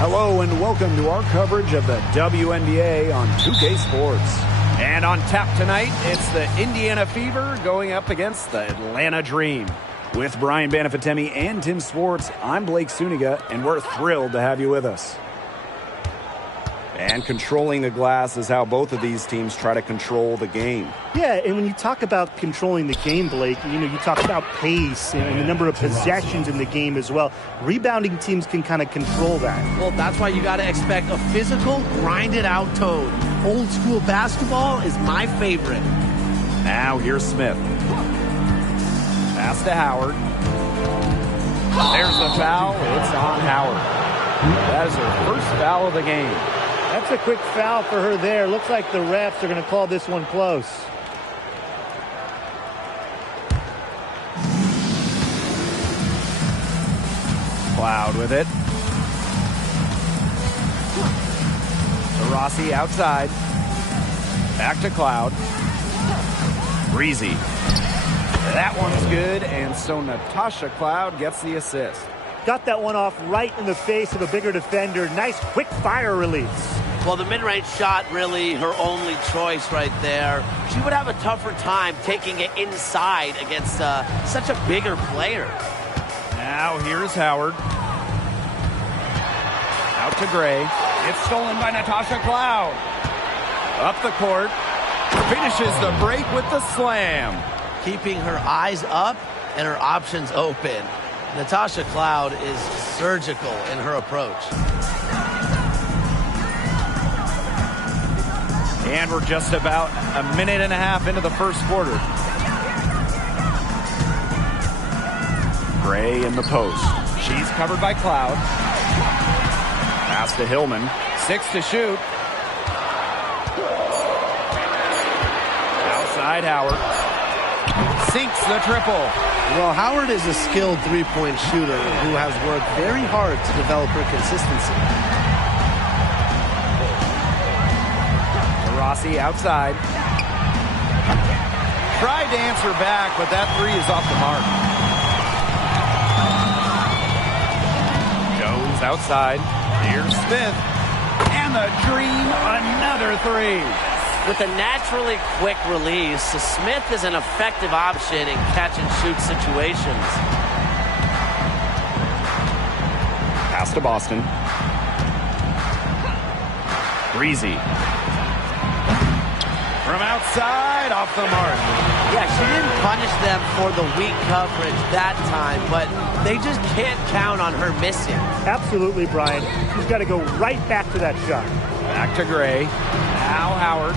Hello and welcome to our coverage of the WNBA on 2K Sports. And on tap tonight, it's the Indiana Fever going up against the Atlanta Dream. With Brian Banafitemi and Tim Swartz, I'm Blake Suniga, and we're thrilled to have you with us. And controlling the glass is how both of these teams try to control the game. Yeah, and when you talk about controlling the game, Blake, you talk about pace and the number of possessions in the game as well. Rebounding teams can kind of control that. Well, that's why you got to expect a physical, grinded-out tone. Old school basketball is my favorite. Now here's Smith. Pass to Howard. There's the foul. It's on Howard. That is her first foul of the game. That's a quick foul for her there. Looks like the refs are going to call this one close. Cloud with it. Rossi outside. Back to Cloud. Breezy. That one's good, and so Natasha Cloud gets the assist. Got that one off right in the face of a bigger defender. Nice quick fire release. Well, the mid-range shot really her only choice right there. She would have a tougher time taking it inside against such a bigger player. Now here's Howard. Out to Gray. It's stolen by Natasha Cloud. Up the court. Finishes the break with the slam. Keeping her eyes up and her options open. Natasha Cloud is surgical in her approach. And we're just about a minute and a half into the first quarter. Gray in the post. She's covered by Cloud. Pass to Hillman. 6 to shoot. Outside Howard. Sinks the triple. Well, Howard is a skilled three-point shooter who has worked very hard to develop her consistency. Rossi outside. Tried to answer back, but that three is off the mark. Jones outside. Here's Smith. And the Dream, another three. With a naturally quick release, Smith is an effective option in catch-and-shoot situations. Pass to Boston. Breezy. From outside, off the mark. Yeah, she didn't punish them for the weak coverage that time, but they just can't count on her missing. Absolutely, Brian. She's got to go right back to that shot. Back to Gray. Now Howard.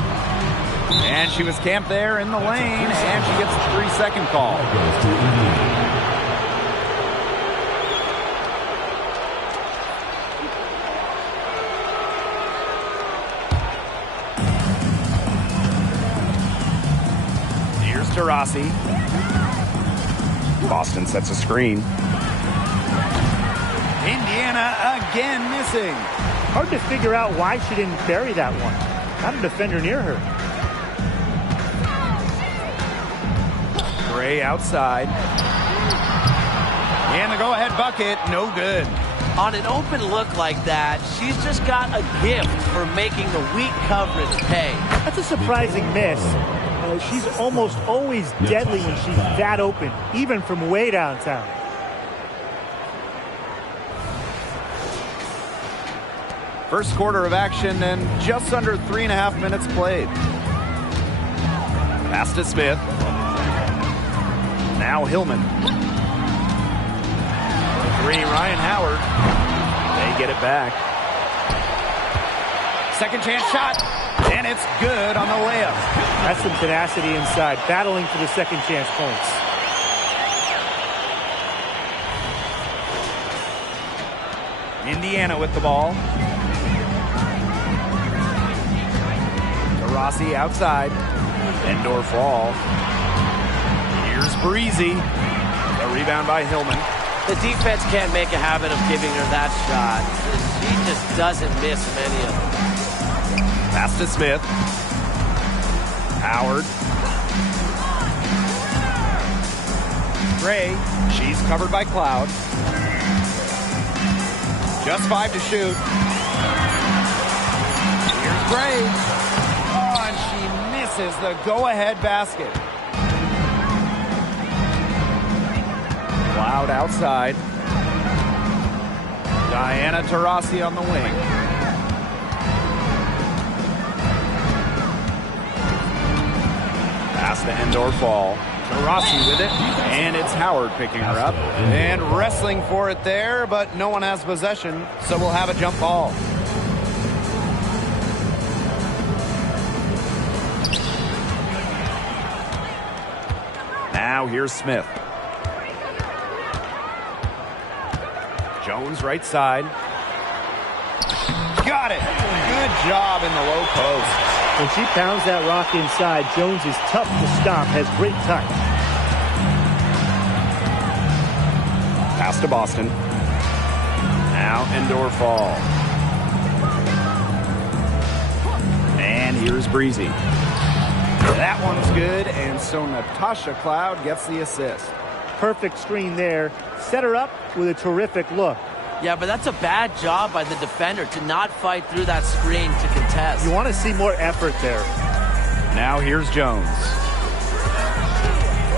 And she was camped there in the lane, and she gets a 3-second call. Here's to Rossi. Boston sets a screen. Indiana again missing. Hard to figure out why she didn't bury that one. Not a defender near her. Gray outside. And the go-ahead bucket, no good. On an open look like that, she's just got a gift for making the weak coverage pay. That's a surprising miss. She's almost always deadly when she's that open, even from way downtown. First quarter of action and just under 3.5 minutes played. Pass to Smith. Now Hillman. Three, Ryan Howard. They get it back. Second chance shot, and it's good on the layup. That's some tenacity inside, battling for the second chance points. Indiana with the ball. Rossi outside. Endorf wall. Here's Breezy. A rebound by Hillman. The defense can't make a habit of giving her that shot. She just doesn't miss many of them. Pass to Smith. Howard. Gray. She's covered by Cloud. Just 5 to shoot. Here's Gray. Oh, and she misses the go-ahead basket. Cloud outside. Diana Taurasi on the wing. Pass to Endor Fall. Taurasi with it, and it's Howard picking her up. And wrestling for it there, but no one has possession, so we'll have a jump ball. Now here's Smith. Jones right side. Got it. Good job in the low post. When she pounds that rock inside, Jones is tough to stop, has great touch. Pass to Boston. Now Endor Fall. And here's Breezy. That one's good, and so Natasha Cloud gets the assist. Perfect screen there. Set her up with a terrific look. Yeah, but that's a bad job by the defender to not fight through that screen to contest. You want to see more effort there. Now here's Jones.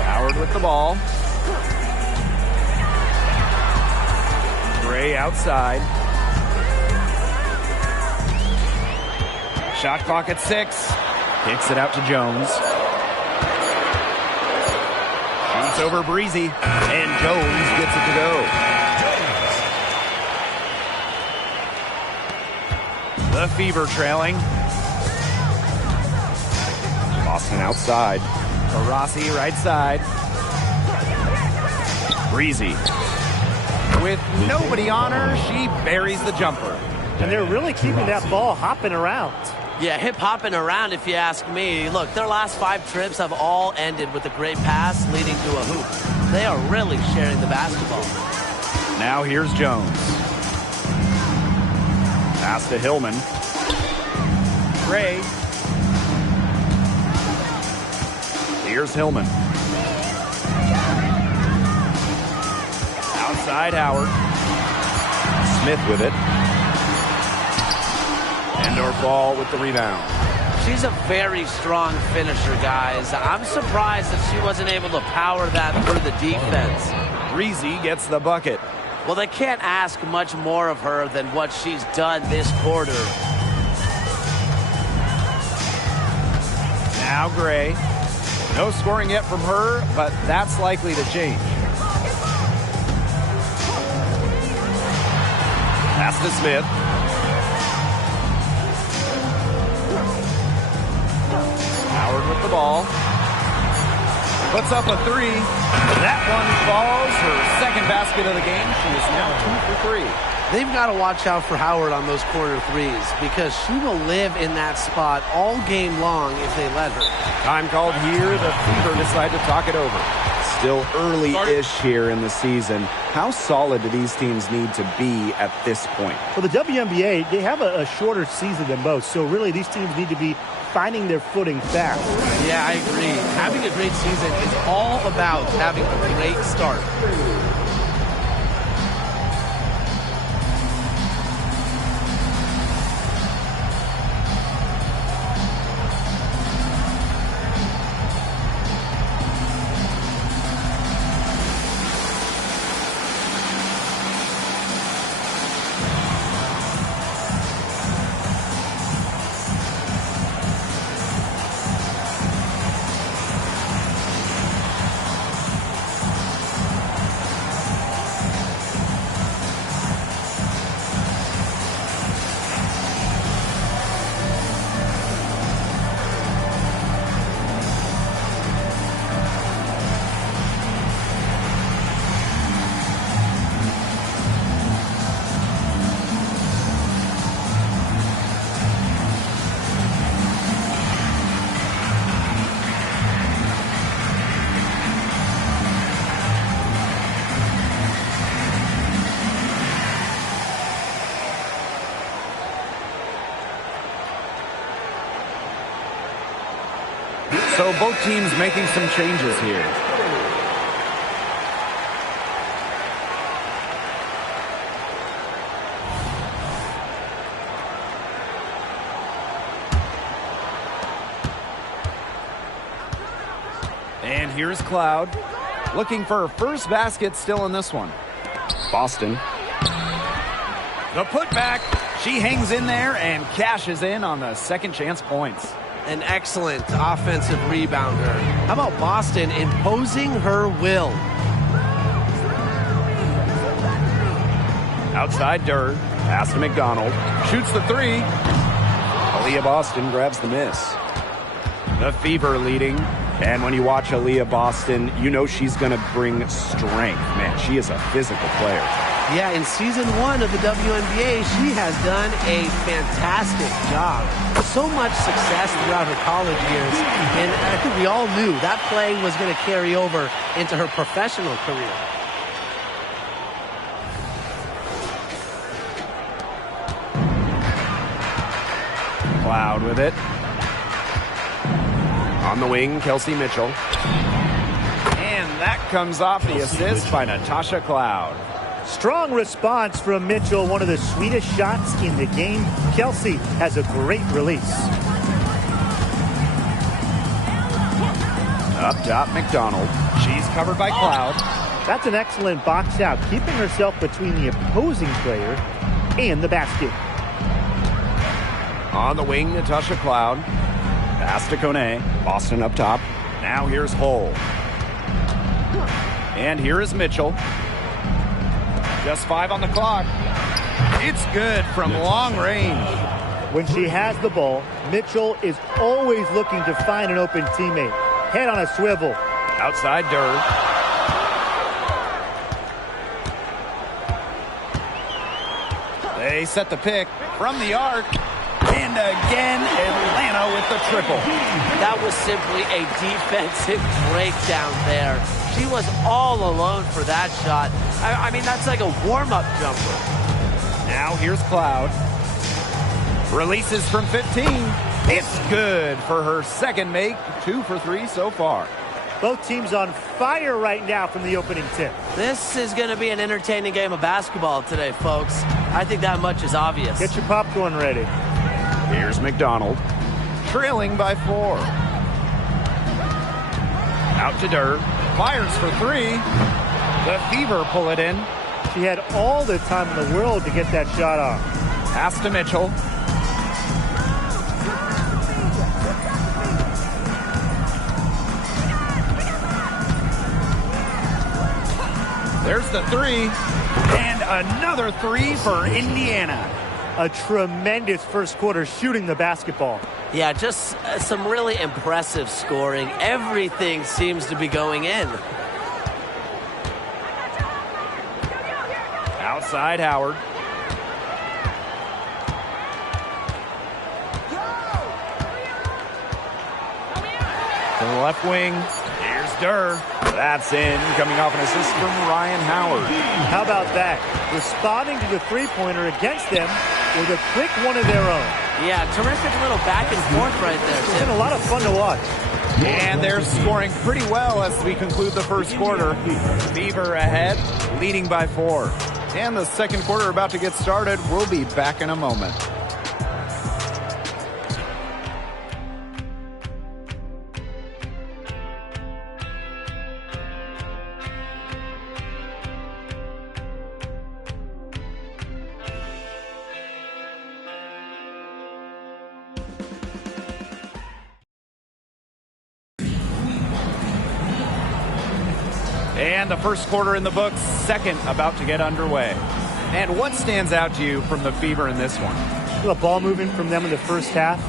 Howard with the ball. Gray outside. Shot clock at 6. Kicks it out to Jones. Shoots over Breezy. And Jones gets it to go. The Fever trailing. Boston outside. Taurasi right side. Breezy. With nobody on her, she buries the jumper. And they're really keeping that ball hopping around. Yeah, hip-hopping around if you ask me. Look, their last 5 trips have all ended with a great pass leading to a hoop. They are really sharing the basketball. Now here's Jones. Pass to Hillman. Gray. Here's Hillman. Outside Howard. Smith with it. Endor Fall with the rebound. She's a very strong finisher, guys. I'm surprised that she wasn't able to power that through the defense. Breezy gets the bucket. Well, they can't ask much more of her than what she's done this quarter. Now Gray. No scoring yet from her, but that's likely to change. Pass to Smith. Howard with the ball. Puts up a 3. That one falls. Her second basket of the game. She is now 2 for 3. They've got to watch out for Howard on those corner threes because she will live in that spot all game long if they let her. Time called here. The Fever decide to talk it over. Still early-ish here in the season. How solid do these teams need to be at this point? Well, the WNBA, they have a shorter season than most, so really these teams need to be finding their footing fast. Yeah, I agree. Having a great season is all about having a great start. So both teams making some changes here. And here's Cloud, looking for her first basket still in this one. Boston. The putback. She hangs in there and cashes in on the second chance points. An excellent offensive rebounder. How about Boston imposing her will? Outside Durr. Pass to McDonald. Shoots the three. Aaliyah Boston grabs the miss. The Fever leading. And when you watch Aaliyah Boston, you know she's going to bring strength. Man, she is a physical player. Yeah, in season 1 of the WNBA, she has done a fantastic job. So much success throughout her college years. And I think we all knew that play was going to carry over into her professional career. Cloud with it. On the wing, Kelsey Mitchell. And that comes off the assist by Natasha Cloud. Strong response from Mitchell, one of the sweetest shots in the game. Kelsey has a great release. Up top, McDonald. She's covered by Cloud. That's an excellent box out, keeping herself between the opposing player and the basket. On the wing, Natasha Cloud. Pass to Kone. Boston up top. Now here's Hull. And here is Mitchell. Just 5 on the clock. It's good from long range. When she has the ball, Mitchell is always looking to find an open teammate. Head on a swivel. Outside Durr. They set the pick from the arc. And again, Atlanta with the triple. That was simply a defensive breakdown there. She was all alone for that shot. I mean, that's like a warm-up jumper. Now here's Cloud. Releases from 15. It's good for her second make. 2 for 3 so far. Both teams on fire right now from the opening tip. This is going to be an entertaining game of basketball today, folks. I think that much is obvious. Get your popcorn ready. Here's McDonald, trailing by 4. Out to Durr, fires for 3. The Fever pull it in. She had all the time in the world to get that shot off. Pass to Mitchell. There's the 3, and another 3 for Indiana. A tremendous first quarter shooting the basketball. Yeah, just some really impressive scoring. Everything seems to be going in. Outside Howard. To the left wing. Here's Durr. That's in, coming off an assist from Ryan Howard. How about that? Responding to the three-pointer against them with a quick one of their own. Yeah, terrific little back and forth right there, Tim. It's been a lot of fun to watch. And they're scoring pretty well as we conclude the first quarter. Fever ahead, leading by 4. And the second quarter about to get started. We'll be back in a moment. And the first quarter in the books, second about to get underway. And what stands out to you from the Fever in this one? The ball movement from them in the first half,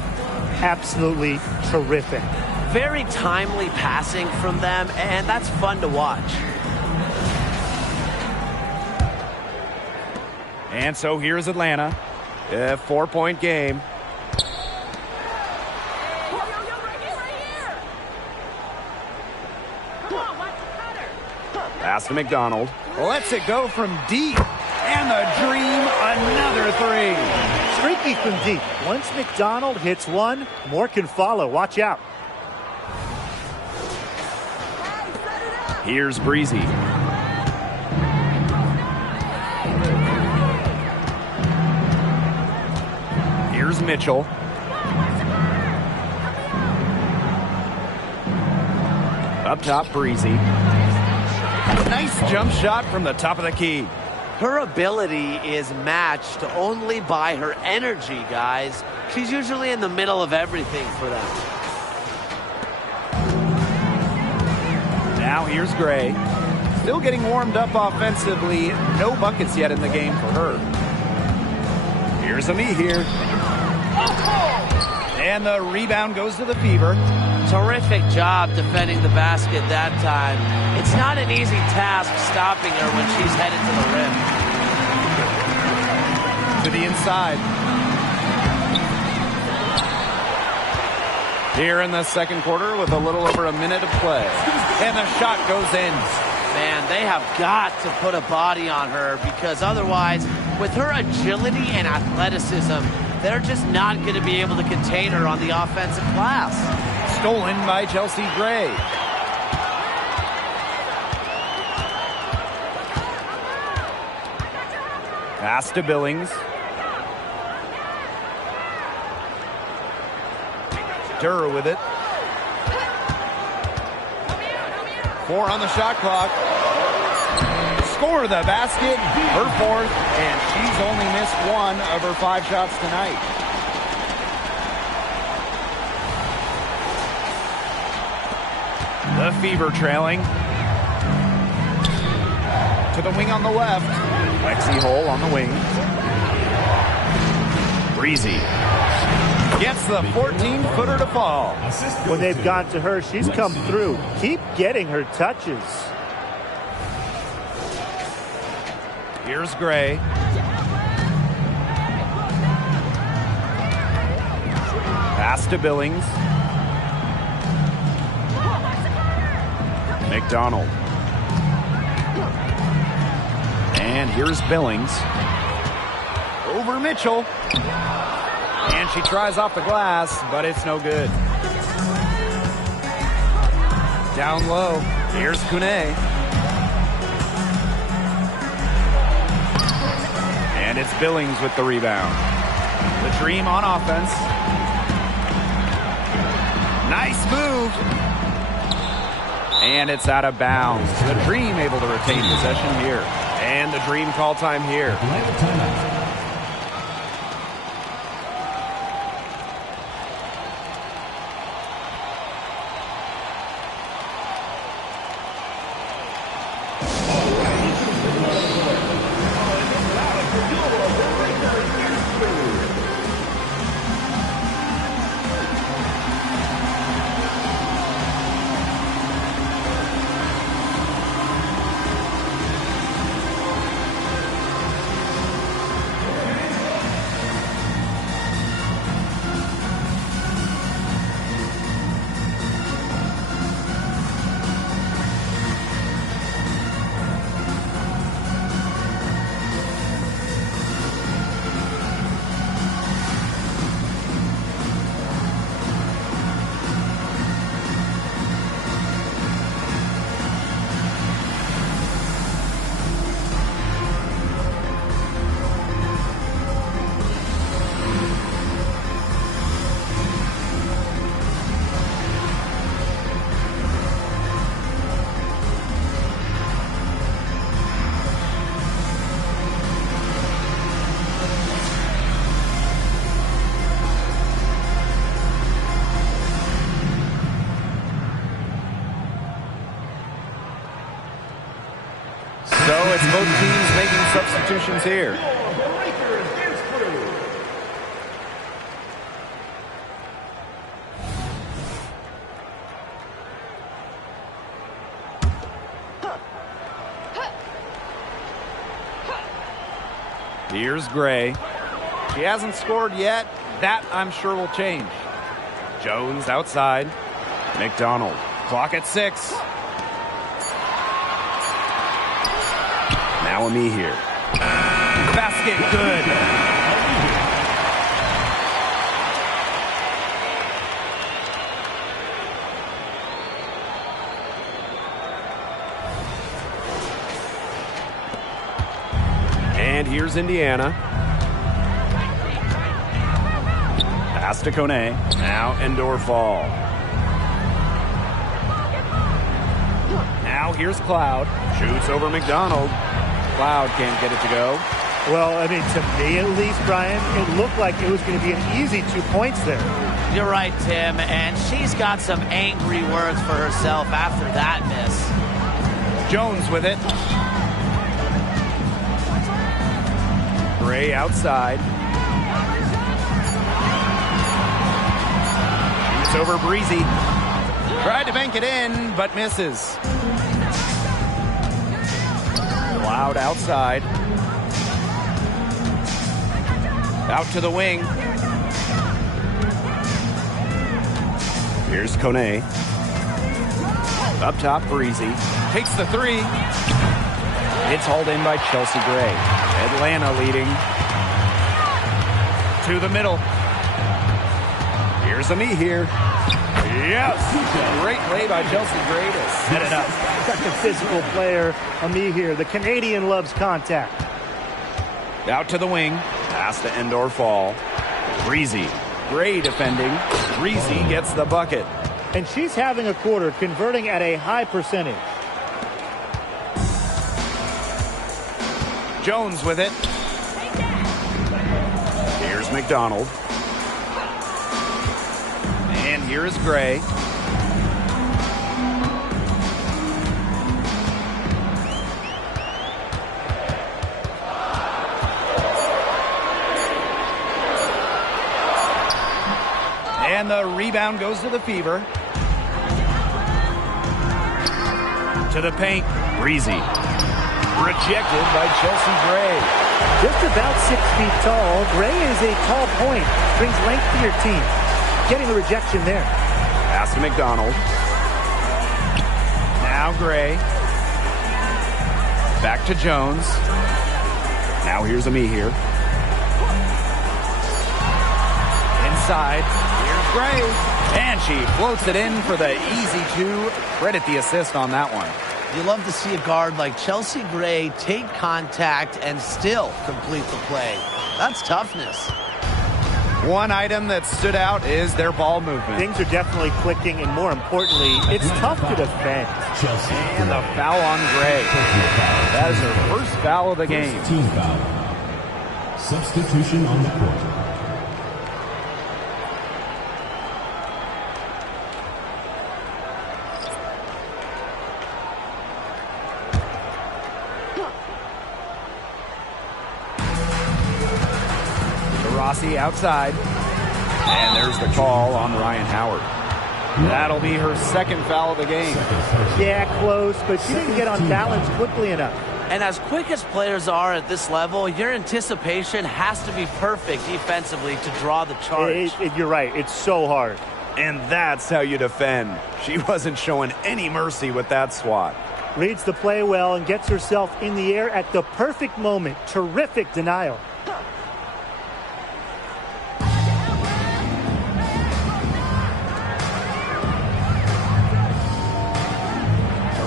absolutely terrific. Very timely passing from them, and that's fun to watch. And so here's Atlanta, a 4-point game. Pass to McDonald. Lets it go from deep. And the Dream, another 3. Streaky from deep. Once McDonald hits one, more can follow. Watch out. Here's Breezy. Here's Mitchell. Up top, Breezy. Nice jump shot from the top of the key. Her ability is matched only by her energy, guys. She's usually in the middle of everything for them. Now here's Gray. Still getting warmed up offensively. No buckets yet in the game for her. Here's Ami here. And the rebound goes to the Fever. Terrific job defending the basket that time. It's not an easy task stopping her when she's headed to the rim. To the inside. Here in the second quarter with a little over a minute to play. And the shot goes in. Man, they have got to put a body on her because otherwise, with her agility and athleticism, they're just not going to be able to contain her on the offensive glass. Stolen by Chelsea Gray. Pass to Billings. Durr with it. 4 on the shot clock. Score the basket, her 4th, and she's only missed 1 of her 5 shots tonight. The Fever trailing. To the wing on the left. Lexi Hole on the wing. Breezy. Gets the 14-footer to fall. When they've got to her, she's come through. Keep getting her touches. Here's Gray. Pass to Billings. McDonald. And here's Billings. Over Mitchell. And she tries off the glass, but it's no good. Down low. Here's Kune. And it's Billings with the rebound. The Dream on offense. Nice move. And it's out of bounds. The Dream able to retain possession here. And the Dream call time here. So it's both teams making substitutions here. Here's Gray. She hasn't scored yet. That, I'm sure, will change. Jones outside. McDonald. Clock at 6. Now Ami here. Basket good. And here's Indiana. Pass to Kone. Now Endor fall. Now here's Cloud. Shoots over McDonald. Cloud can't get it to go. Well, I mean, to me at least, Brian, it looked like it was going to be an easy 2 points there. You're right, Tim, and she's got some angry words for herself after that miss. Jones with it. Gray outside. Shoots over Breezy. Tried to bank it in, but misses. Cloud outside. Out to the wing. Here's Kone. Up top, Breezy. Takes the three. It's hauled in by Chelsea Gray. Atlanta leading. To the middle. Here's Ami here. Yes! Great play by Chelsea Gray to set it up. Such a physical player. Ami here. The Canadian loves contact. Out to the wing. Pass to Endor Fall. Breezy. Gray defending. Breezy gets the bucket. And she's having a quarter, converting at a high percentage. Jones with it. Here's McDonald. And here is Gray. And the rebound goes to the Fever. To the paint. Breezy. Rejected by Chelsea Gray. Just about 6 feet tall, Gray is a tall point. Brings length to your team. Getting the rejection there. Pass to McDonald. Now Gray. Back to Jones. Now here's Ami here. Inside. Here's Gray. And she floats it in for the easy two. Credit the assist on that one. You love to see a guard like Chelsea Gray take contact and still complete the play. That's toughness. One item that stood out is their ball movement. Things are definitely clicking, and more importantly, it's tough to defend. And the foul on Gray. That is her first foul of the game. Team foul. Substitution on the court. Rossi outside. And there's the call on Ryan Howard. That'll be her second foul of the game. Yeah, close, but she didn't get on balance quickly enough. And as quick as players are at this level, your anticipation has to be perfect defensively to draw the charge. You're right. It's so hard. And that's how you defend. She wasn't showing any mercy with that swat. Reads the play well and gets herself in the air at the perfect moment. Terrific denial.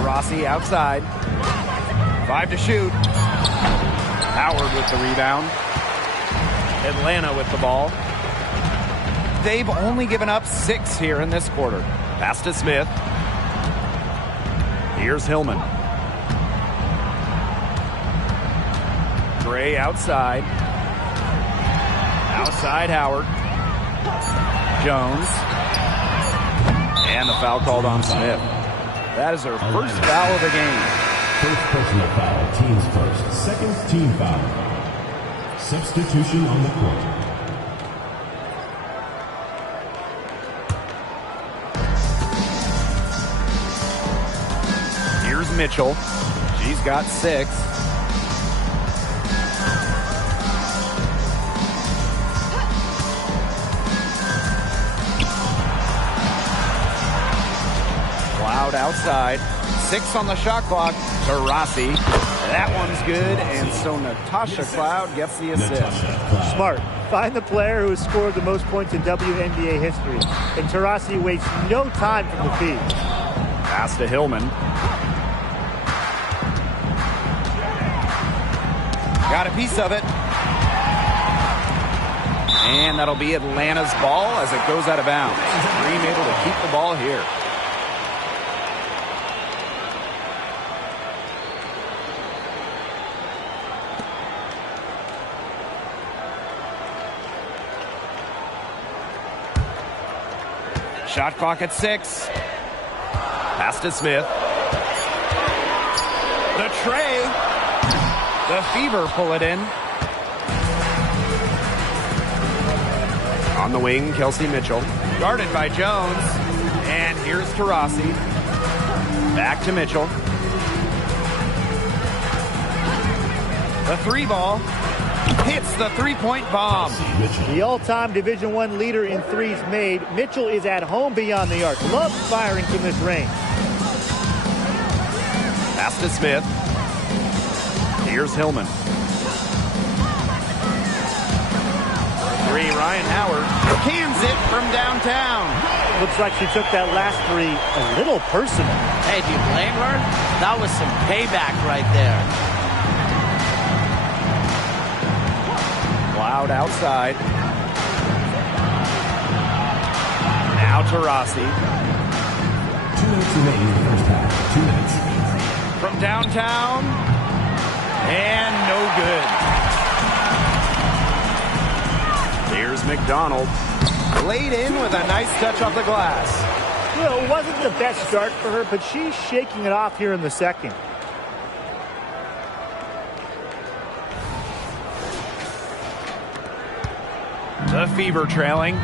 Rossi outside. 5 to shoot. Howard with the rebound. Atlanta with the ball. They've only given up 6 here in this quarter. Pass to Smith. Here's Hillman. Gray outside. Outside Howard. Jones. And the foul called on Smith. That is her first foul of the game. First personal foul, team's first. Second, team foul. Substitution on the court. Here's Mitchell. She's got 6. Cloud outside. 6 on the shot clock to Rossi. That one's good, and so Natasha Cloud gets the assist. Smart. Find the player who has scored the most points in WNBA history. And Taurasi wastes no time from the feed. Pass to Hillman. Got a piece of it. And that'll be Atlanta's ball as it goes out of bounds. Dream able to keep the ball here. Shot clock at 6. Pass to Smith. The tray. The Fever pull it in. On the wing, Kelsey Mitchell. Guarded by Jones. And here's Taurasi. Back to Mitchell. The 3 ball hits the 3-point bomb. The all-time Division I leader in threes made. Mitchell is at home beyond the arc. Loves firing from this range. Pass to Smith. Here's Hillman. 3, Ryan Howard cans it from downtown. Looks like she took that last 3 a little personal. Hey, do you blame her? That was some payback right there. Loud outside. Now Taurasi. 2 minutes remaining in the first half. 2 minutes. From downtown. And no good. Here's McDonald. Laid in with a nice touch off the glass. Well, it wasn't the best start for her, but she's shaking it off here in the second. The Fever trailing.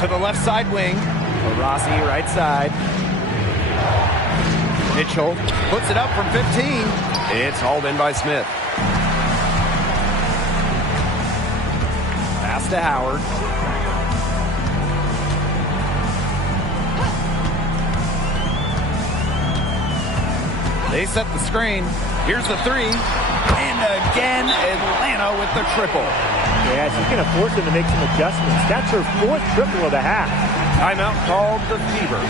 To the left side wing. Taurasi right side. Mitchell puts it up from 15. It's hauled in by Smith. Pass to Howard. They set the screen. Here's the 3. And again, Atlanta with the triple. Yeah, she's going to force them to make some adjustments. That's her 4th triple of the half. Timeout called the Fever.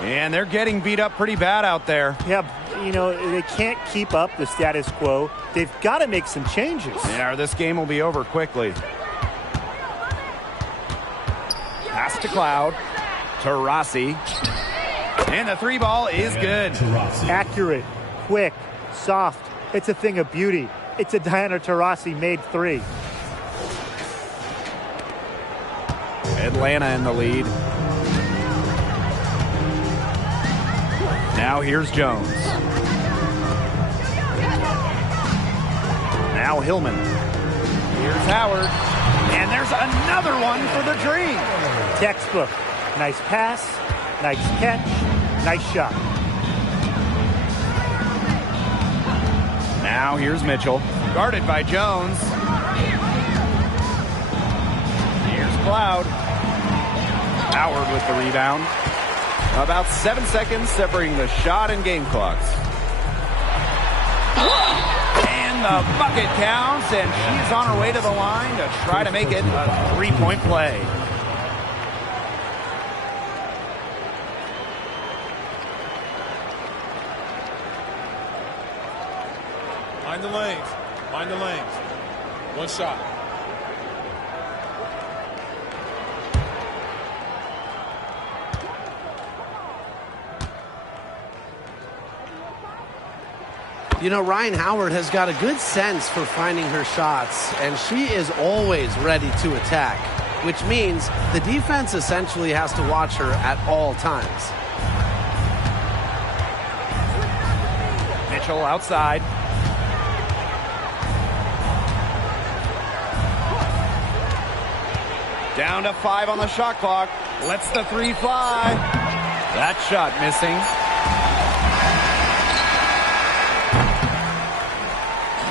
And they're getting beat up pretty bad out there. Yeah, you know, they can't keep up the status quo. They've got to make some changes. Yeah, or this game will be over quickly. Pass to Cloud. Taurasi. And the 3 ball is good. Accurate, quick, soft. It's a thing of beauty. It's a Diana Taurasi made 3. Atlanta in the lead. Now here's Jones. Now Hillman. Here's Howard. And there's another one for the Dream. Textbook. Nice pass, nice catch, nice shot. Now here's Mitchell. Guarded by Jones. Here's Cloud. Howard with the rebound. About 7 seconds separating the shot and game clocks. And the bucket counts, and she's on her way to the line to try to make it a 3-point play. Mind the lanes. Mind the lanes. One shot. You know, Ryan Howard has got a good sense for finding her shots, and she is always ready to attack, which means the defense essentially has to watch her at all times. Mitchell outside. Down to 5 on the shot clock. Lets the 3 fly. That shot missing.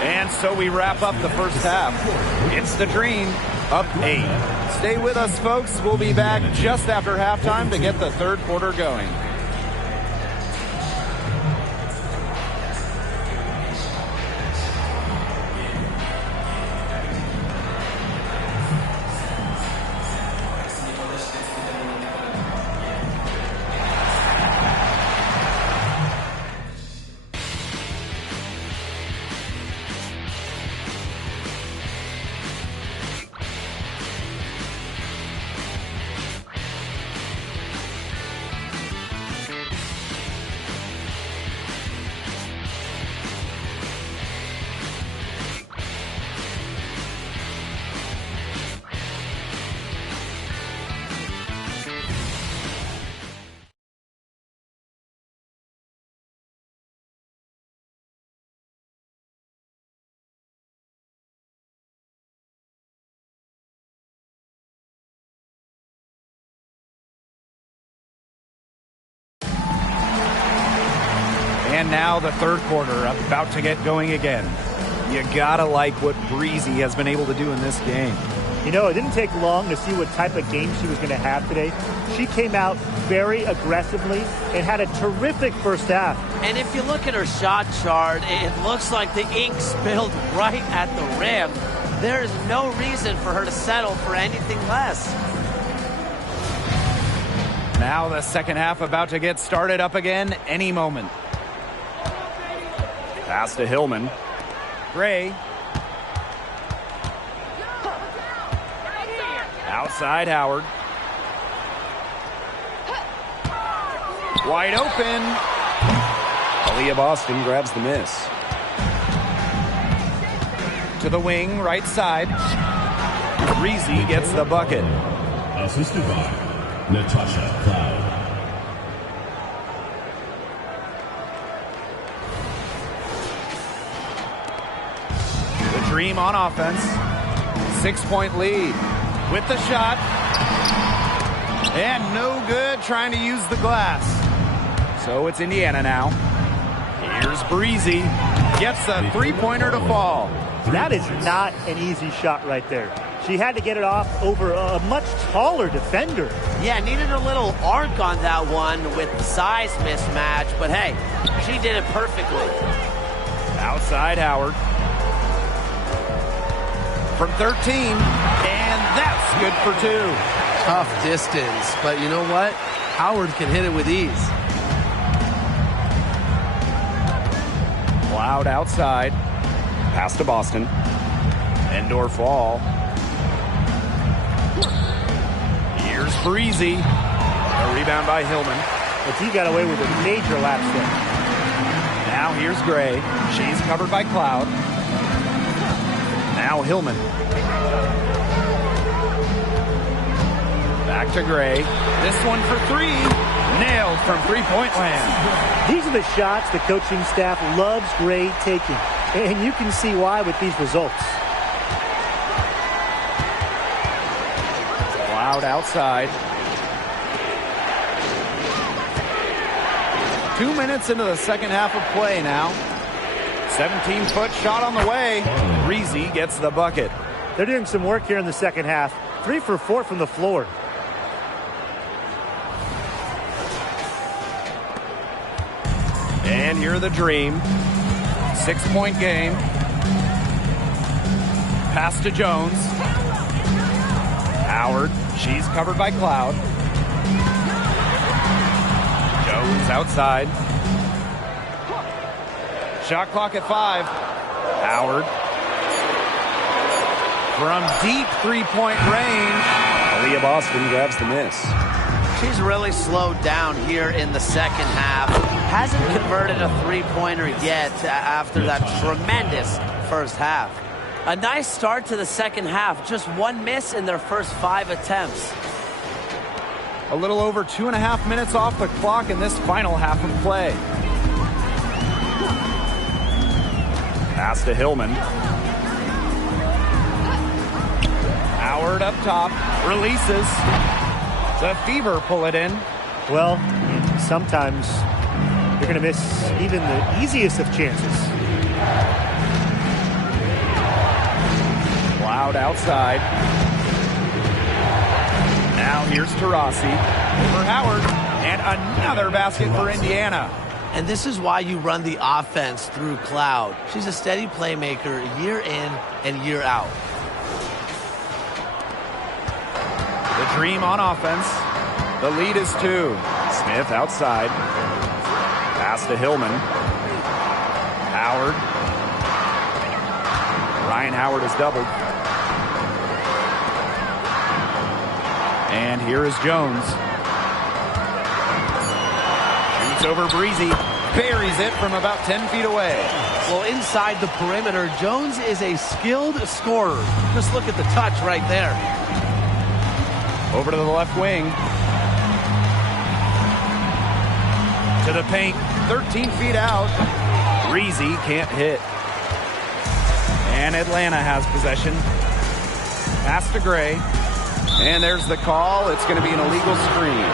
And so we wrap up the first half. It's the Dream up 8. Stay with us, folks. We'll be back just after halftime to get the third quarter going. And now the third quarter about to get going again. You gotta like what Breezy has been able to do in this game. You know, it didn't take long to see what type of game she was going to have today. She came out very aggressively and had a terrific first half. And if you look at her shot chart, it looks like the ink spilled right at the rim. There is no reason for her to settle for anything less. Now the second half about to get started up again any moment. Pass to Hillman. Gray. Outside Howard. Wide open. Aaliyah Boston grabs the miss. To the wing, right side. Breezy gets the bucket. Assisted by Natasha Cloud. Dream on offense. 6-point lead with the shot. And no good trying to use the glass. So it's Indiana now. Here's Breezy. Gets a three-pointer to fall. That is not an easy shot right there. She had to get it off over a much taller defender. Yeah, needed a little arc on that one with the size mismatch. But hey, she did it perfectly. Outside Howard. From 13, and that's good for 2. Tough distance, but you know what? Howard can hit it with ease. Cloud outside. Pass to Boston. Indoor fall. Here's Breezy. A rebound by Hillman. But he got away with a major lapse there. Now here's Gray. She's covered by Cloud. Now Hillman. Back to Gray. This one for 3. Nailed from three-point land. These are the shots the coaching staff loves Gray taking. And you can see why with these results. Cloud outside. 2 minutes into the second half of play now. 17-foot shot on the way. Breezy gets the bucket. They're doing some work here in the second half. 3 for 4 from the floor. And here are the Dream. 6-point game. Pass to Jones. Howard. She's covered by Cloud. Jones outside. Shot clock at 5. Howard. From deep three-point range, Aaliyah Boston grabs the miss. She's really slowed down here in the second half. Hasn't converted a three-pointer yet after that tremendous first half. A nice start to the second half. Just one miss in their first 5 attempts. A little over 2.5 minutes off the clock in this final half of play. Pass to Hillman. Howard up top, releases. The Fever pull it in. Well, sometimes you're going to miss even the easiest of chances. Loud outside. Now here's Taurasi for Howard, and another basket for Indiana. And this is why you run the offense through Cloud. She's a steady playmaker year in and year out. The Dream on offense. The lead is 2. Smith outside. Pass to Hillman. Howard. Ryan Howard is doubled. And here is Jones. Shoots over Breezy. Buries it from about 10 feet away. Well, inside the perimeter, Jones is a skilled scorer. Just look at the touch right there. Over to the left wing. To the paint. 13 feet out. Breezy can't hit. And Atlanta has possession. Pass to Gray. And there's the call. It's going to be an illegal screen.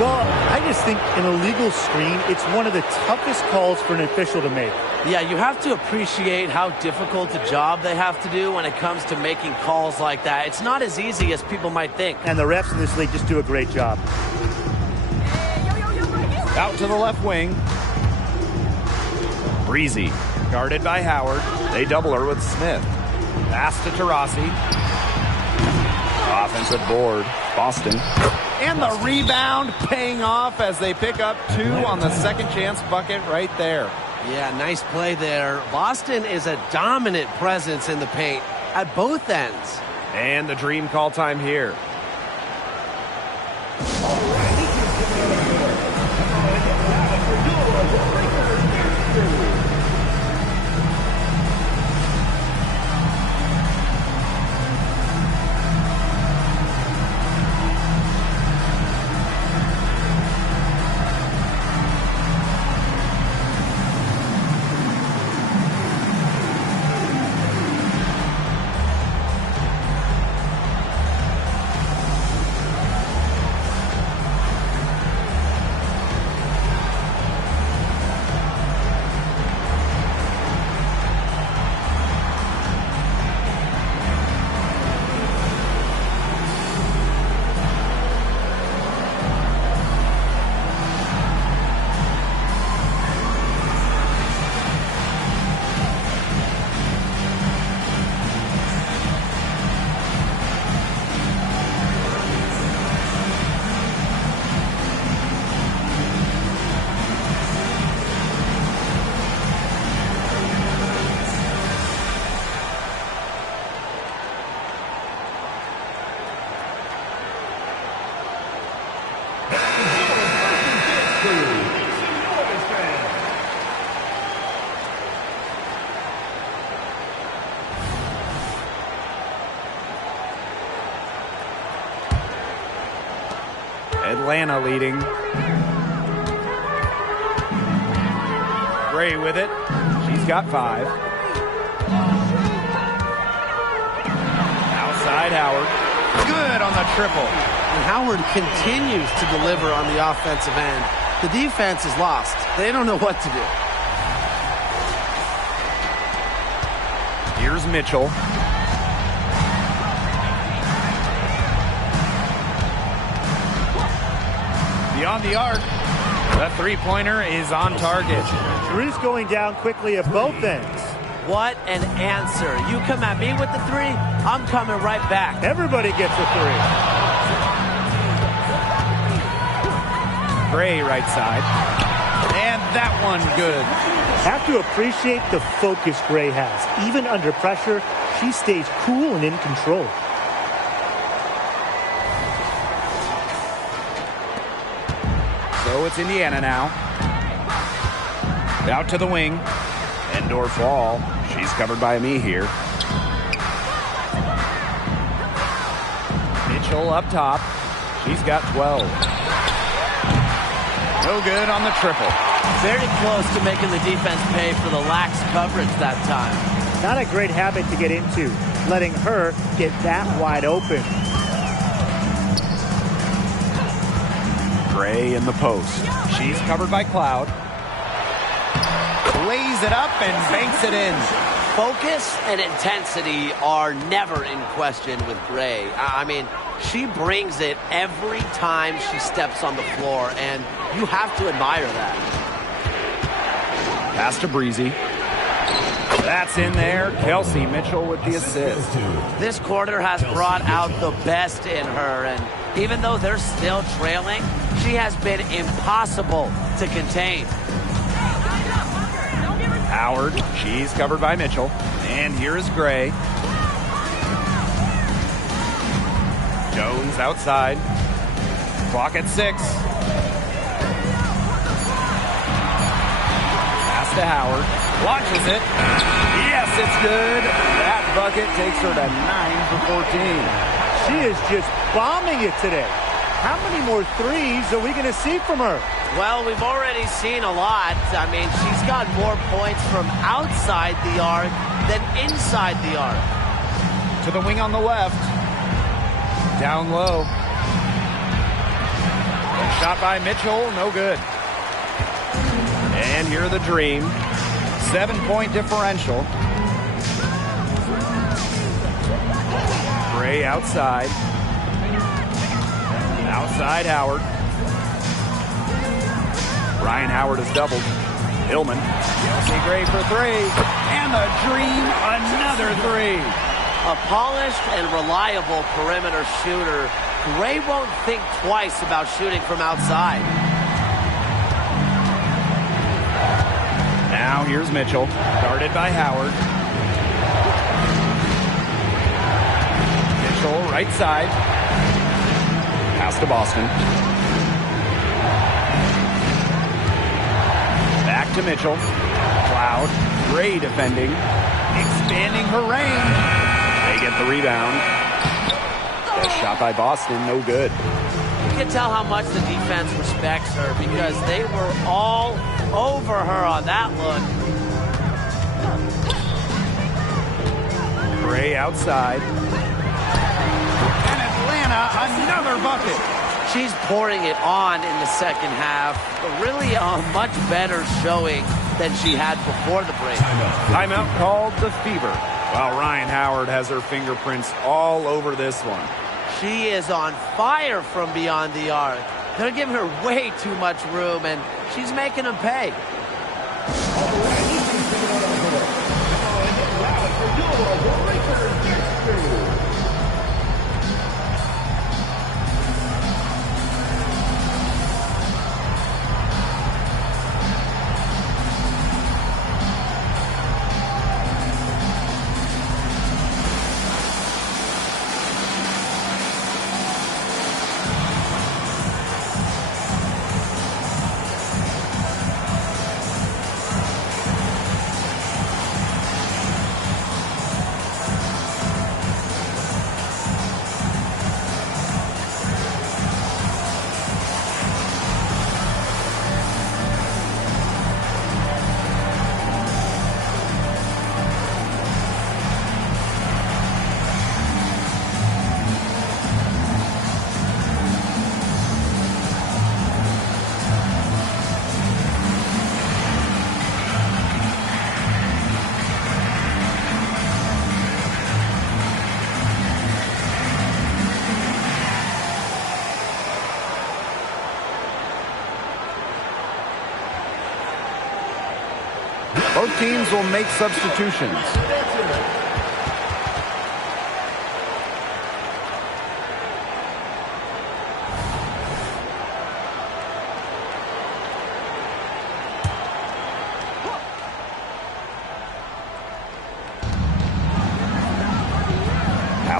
Well, I just think an illegal screen, it's one of the toughest calls for an official to make. Yeah, you have to appreciate how difficult a job they have to do when it comes to making calls like that. It's not as easy as people might think. And the refs in this league just do a great job. Out to the left wing. Breezy, guarded by Howard. They double her with Smith. Pass to Taurasi. Offensive board, Boston. And the rebound paying off as they pick up 2 on the second chance bucket right there. Yeah, nice play there. Boston is a dominant presence in the paint at both ends. And the Dream call time here. Atlanta leading. Gray with it. She's got 5. Outside Howard. Good on the triple. And Howard continues to deliver on the offensive end. The defense is lost. They don't know what to do. Here's Mitchell. Beyond the arc. The three-pointer is on target. Drew's going down quickly at both ends. What an answer. You come at me with the 3, I'm coming right back. Everybody gets a 3. Gray right side. And that one good. Have to appreciate the focus Gray has. Even under pressure, she stays cool and in control. So it's Indiana now. Out to the wing. Indoor fall. She's covered by me here. Mitchell up top. She's got 12. No good on the triple. Very close to making the defense pay for the lax coverage that time. Not a great habit to get into, letting her get that wide open. Gray in the post. She's covered by Cloud. Lays it up and banks it in. Focus and intensity are never in question with Gray. I mean, she brings it every time she steps on the floor, and you have to admire that. Pass to Breezy. That's in there. Kelsey Mitchell with the assist. This quarter has brought out the best in her, and even though they're still trailing, she has been impossible to contain. Howard, she's covered by Mitchell. And here is Gray. Jones outside. Clock at 6. Pass to Howard. Launches it. Yes, it's good. That bucket takes her to 9 for 14. She is just bombing it today. How many more threes are we going to see from her? Well, we've already seen a lot. I mean, she's got more points from outside the arc than inside the arc. To the wing on the left. Down low. Shot by Mitchell, no good. And here are the Dream. 7-point differential. Gray outside. Outside Howard. Ryan Howard has doubled. Hillman. Kelsey Gray for 3. And the Dream, another 3. A polished and reliable perimeter shooter. Gray won't think twice about shooting from outside. Now here's Mitchell. Guarded by Howard. Mitchell right side. Pass to Boston. Back to Mitchell. Cloud. Gray defending. Expanding her range. They get the rebound. That shot by Boston, no good. You can tell how much the defense respects her because they were all over her on that look. Gray outside. And Atlanta, another bucket. She's pouring it on in the second half. Really a much better showing than she had before the break. Timeout called the Fever. While Ryan Howard has her fingerprints all over this one. She is on fire from beyond the arc. They're giving her way too much room, and she's making them pay. Both teams will make substitutions.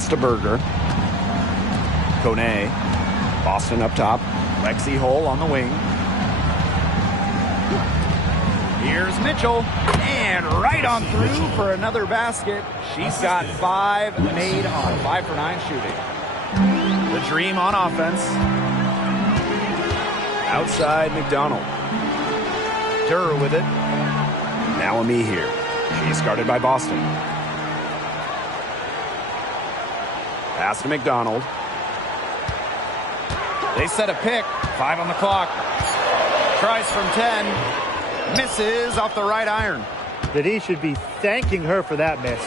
Pass to Berger. Kone. Boston up top. Lexi Hull on the wing. Here's Mitchell. And right on through for another basket. She's got 5 made on 5 for 9 shooting. The Dream on offense. Outside McDonald. Durr with it. Now Ami here. She's guarded by Boston. Pass to McDonald. They set a pick. 5 on the clock. Tries from 10. Misses off the right iron. That he should be thanking her for that miss.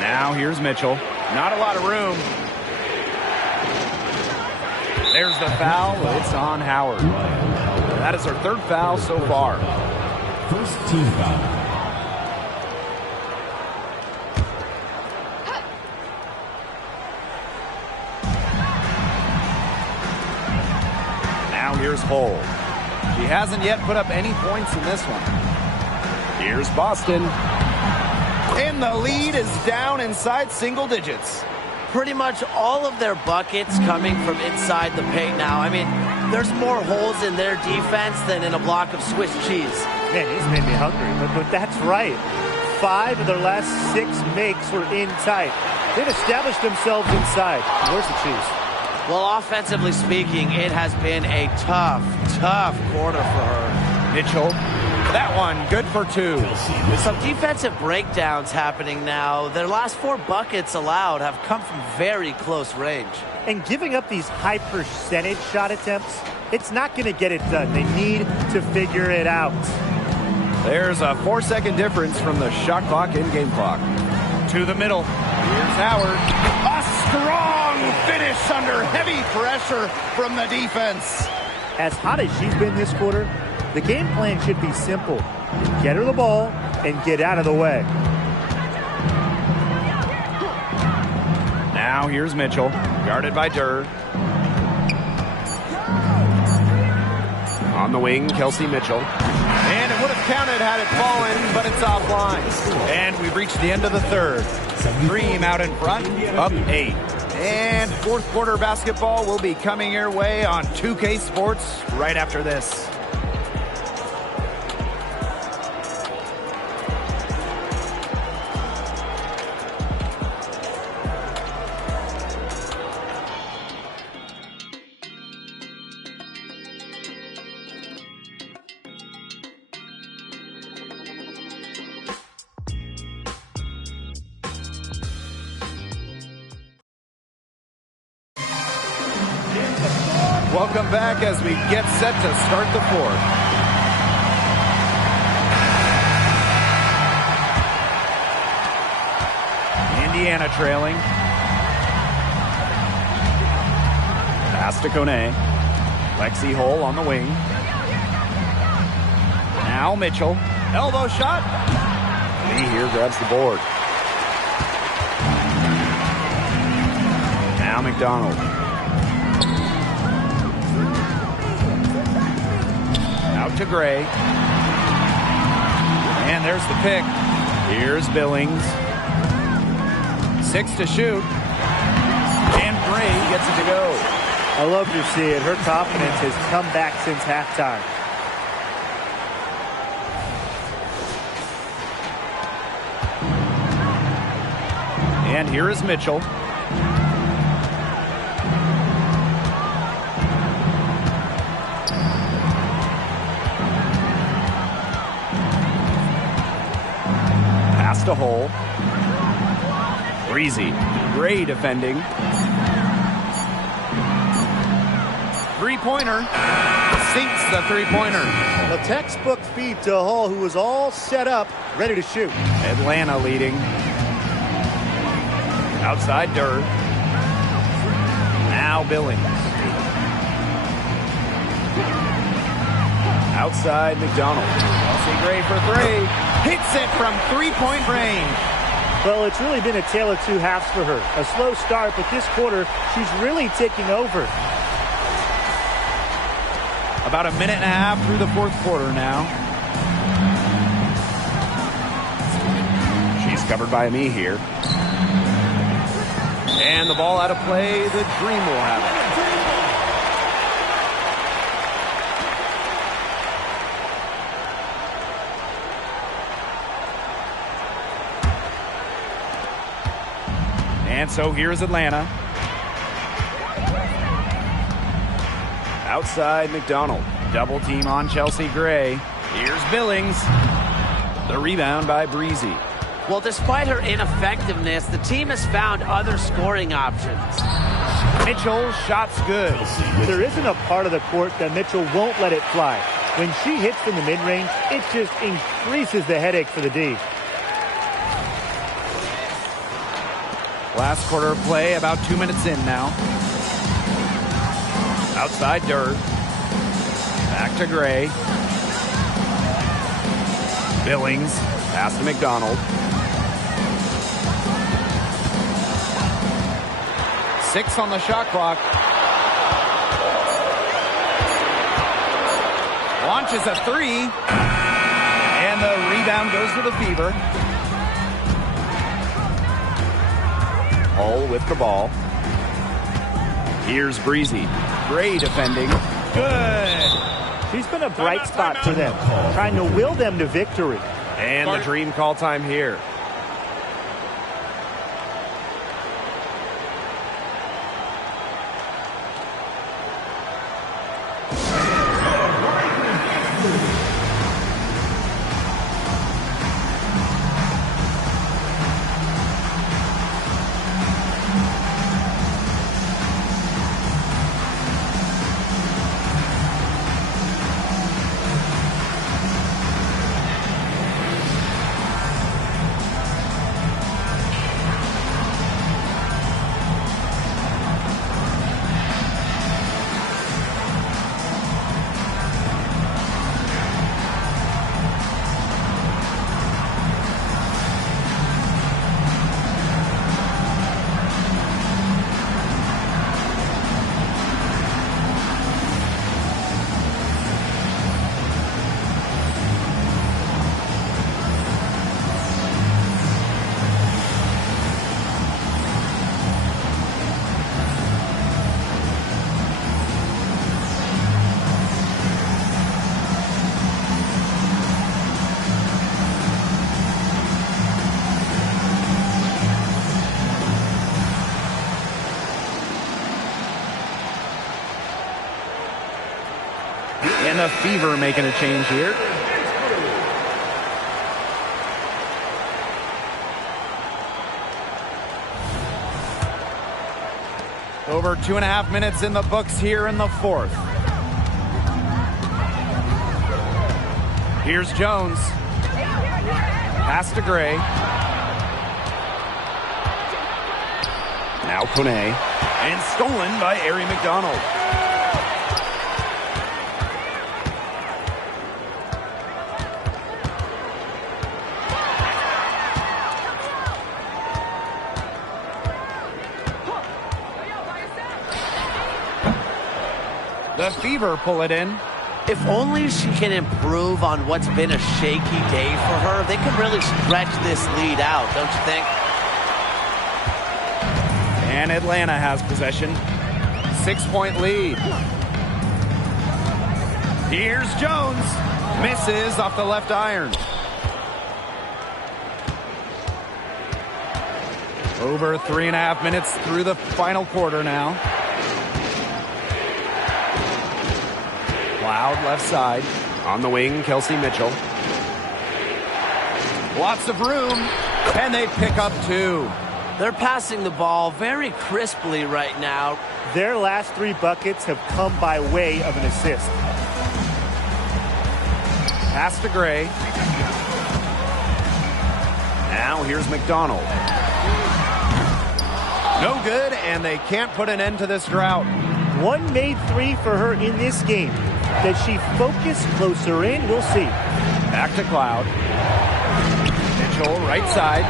Now here's Mitchell. Not a lot of room. There's the foul. It's on Howard. That is her 3rd foul so far. First team foul. Now here's Hull. She hasn't yet put up any points in this one. Here's Boston. And the lead is down inside single digits. Pretty much all of their buckets coming from inside the paint now. I mean, there's more holes in their defense than in a block of Swiss cheese. Man, he's made me hungry, but that's right. 5 of their last 6 makes were in tight. They've established themselves inside. Where's the cheese? Well, offensively speaking, it has been a tough quarter for her. Mitchell, that one good for 2. With some defensive breakdowns happening now, their last 4 buckets allowed have come from very close range. And giving up these high percentage shot attempts, it's not going to get it done. They need to figure it out. There's a 4-second difference from the shot clock and game clock. To the middle. Here's Howard. A strong finish under heavy pressure from the defense. As hot as she's been this quarter, the game plan should be simple. Get her the ball and get out of the way. Now here's Mitchell, guarded by Durr. On the wing, Kelsey Mitchell. And it would have counted had it fallen, but it's offline. And we've reached the end of the 3rd. Dream out in front, up 8. And 4th quarter basketball will be coming your way on 2K Sports right after this. Welcome back as we get set to start the 4th. Indiana trailing. Pass to Kone. Lexi Hull on the wing. Now Mitchell. Elbow shot. Lee here grabs the board. Now McDonald. Out to Gray. And there's the pick. Here's Billings. 6 to shoot. And Gray gets it to go. I love to see it. Her confidence has come back since halftime. And here is Mitchell. Pass to Hull. Breezy. Gray defending. Three-pointer. Sinks the three-pointer. A textbook feed to Hull, who was all set up, ready to shoot. Atlanta leading. Outside Durr. Now Billings. Outside McDonald. Kelsey Gray for 3. Hits it from three-point range. Well, it's really been a tale of two halves for her. A slow start, but this quarter, she's really taking over. About a minute and a half through the 4th quarter now. She's Covered by me here. And the ball out of play. The Dream will have it. And so here's Atlanta. Outside McDonald. Double team on Chelsea Gray. Here's Billings. The rebound by Breezy. Well, despite her ineffectiveness, the team has found other scoring options. Mitchell, shot's good. There isn't a part of the court that Mitchell won't let it fly. When she hits from the mid-range, it just increases the headache for the D. Last quarter of play, about 2 minutes in now. Outside Dirt. Back to Gray. Billings. Pass to McDonald. 6 on the shot clock. Launches a 3. And the rebound goes to the Fever. Hull with the ball. Here's Breezy. Gray defending. Good. She's been a bright spot for them, trying to will them to victory. And the Dream call time here. And the Fever making a change here. Over 2.5 minutes in the books here in the fourth. Here's Jones. Pass to Gray. Now Kone. And stolen by Ari McDonald. The Fever pull it in. If only she can improve on what's been a shaky day for her, they can really stretch this lead out, don't you think? And Atlanta has possession. 6-point lead. Here's Jones. Misses off the left iron. Over 3.5 minutes through the final quarter now. Cloud left side. On the wing, Kelsey Mitchell. Lots of room. And they pick up 2. They're passing the ball very crisply right now. Their last 3 buckets have come by way of an assist. Pass to Gray. Now here's McDonald. No good, and they can't put an end to this drought. One made 3 for her in this game. Does she focus closer in? We'll see. Back to Cloud. Mitchell, right side.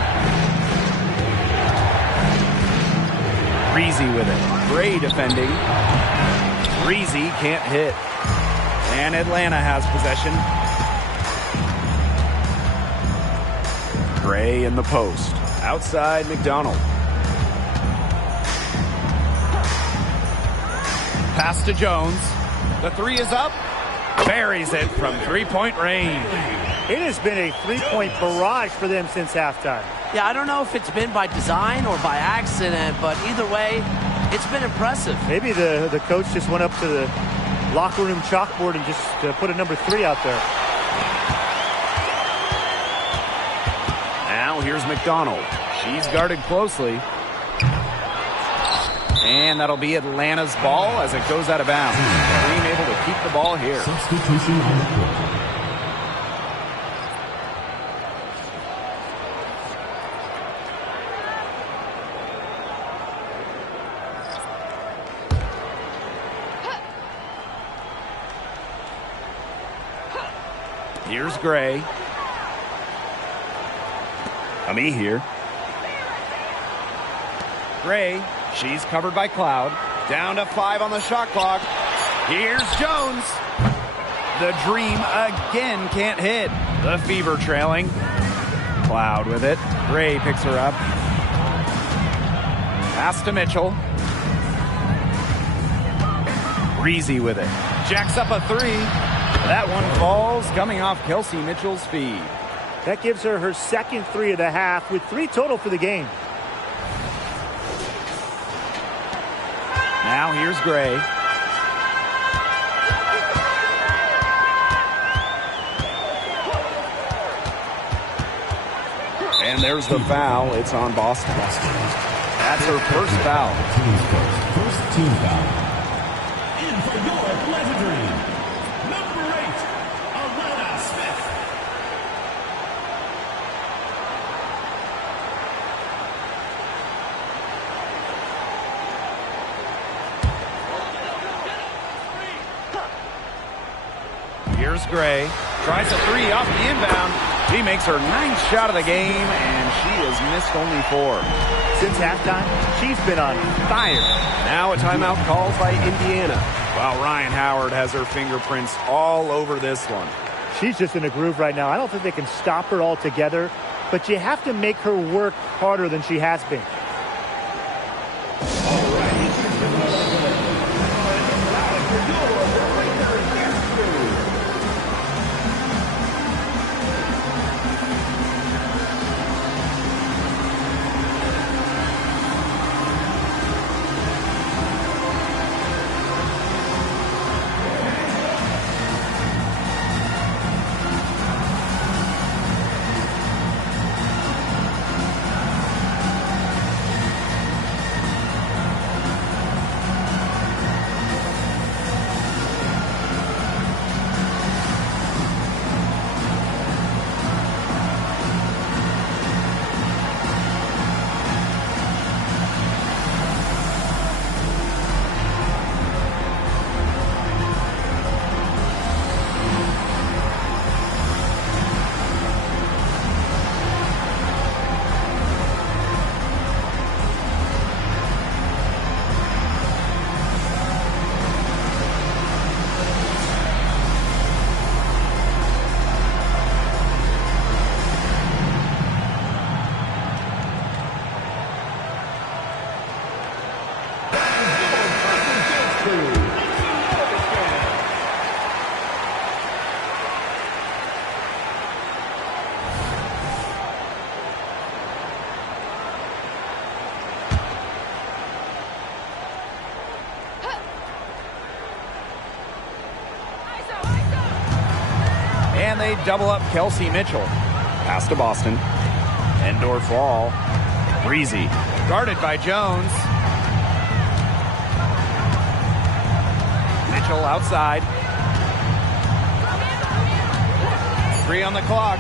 Breezy with it. Gray defending. Breezy can't hit. And Atlanta has possession. Gray in the post. Outside McDonald. Pass to Jones. The three is up. Buries it from three-point range. It has been a three-point barrage for them since halftime. Yeah, I don't know if it's been by design or by accident, but either way, it's been impressive. Maybe the coach just went up to the locker room chalkboard and just put a number 3 out there. Now here's McDonald. She's guarded closely. And that'll be Atlanta's ball as it goes out of bounds. Dream able to keep the ball here. Substitution on the court. Here's Gray. Ami here. Gray, she's covered by Cloud. Down to 5 on the shot clock. Here's Jones. The Dream again can't hit. The Fever trailing. Cloud with it. Gray picks her up. Pass to Mitchell. Breezy with it. Jacks up a 3. That one falls, coming off Kelsey Mitchell's feed. That gives her her second 3 of the half, with 3 total for the game. Now here's Gray. And there's the foul. It's on Boston. That's her first foul. Team's first team foul. And for your legendary, number 8, Alana Smith. Here's Gray. Tries a 3 off the inbound. She makes her 9th shot of the game, and she has missed only 4. Since halftime, she's been on fire. Now a timeout called by Indiana. While Ryan Howard has her fingerprints all over this one. She's just in a groove right now. I don't think they can stop her altogether, but you have to make her work harder than she has been. And they double up Kelsey Mitchell. Pass to Boston. Indoor fall. Breezy. Guarded by Jones. Mitchell outside. 3 on the clock.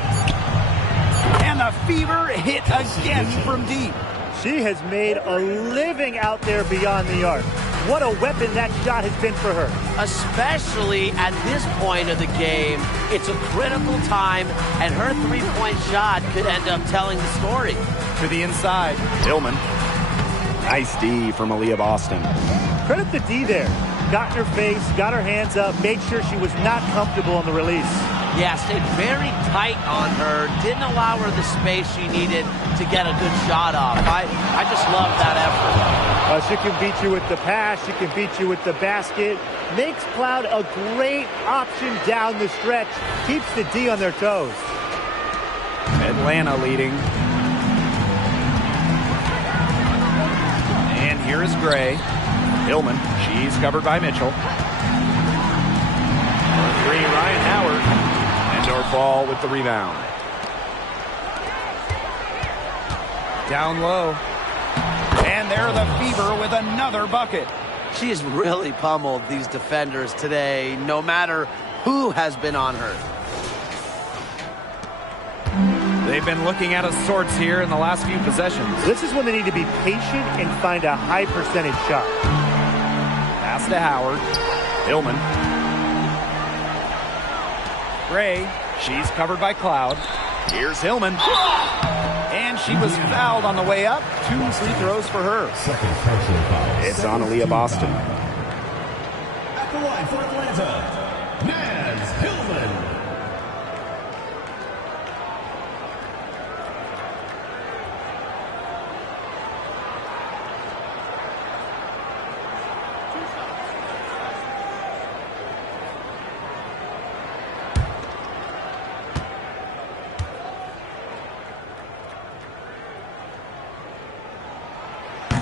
And the Fever hit again from deep. She has made a living out there beyond the arc. What a weapon that shot has been for her. Especially at this point of the game, it's a critical time, and her three-point shot could end up telling the story. To the inside, Tillman. Nice D from Aaliyah Boston. Credit the D there. Got in her face, got her hands up, made sure she was not comfortable on the release. Yeah, stayed very tight on her. Didn't allow her the space she needed to get a good shot off. I just love that effort. She can beat you with the pass. She can beat you with the basket. Makes Cloud a great option down the stretch. Keeps the D on their toes. Atlanta leading. And here is Gray. Hillman, she's covered by Mitchell. For three, Ryan Howard. Ball with the rebound. Down low. And there the Fever with another bucket. She has really pummeled these defenders today, no matter who has been on her. They've been looking out of sorts here in the last few possessions. This is when they need to be patient and find a high percentage shot. Pass to Howard. Hillman. Gray. She's covered by Cloud. Here's Hillman. And she was fouled on the way up. 2 free throws for her. It's on Aaliyah Boston. At the line for Atlanta, Naz Hillman.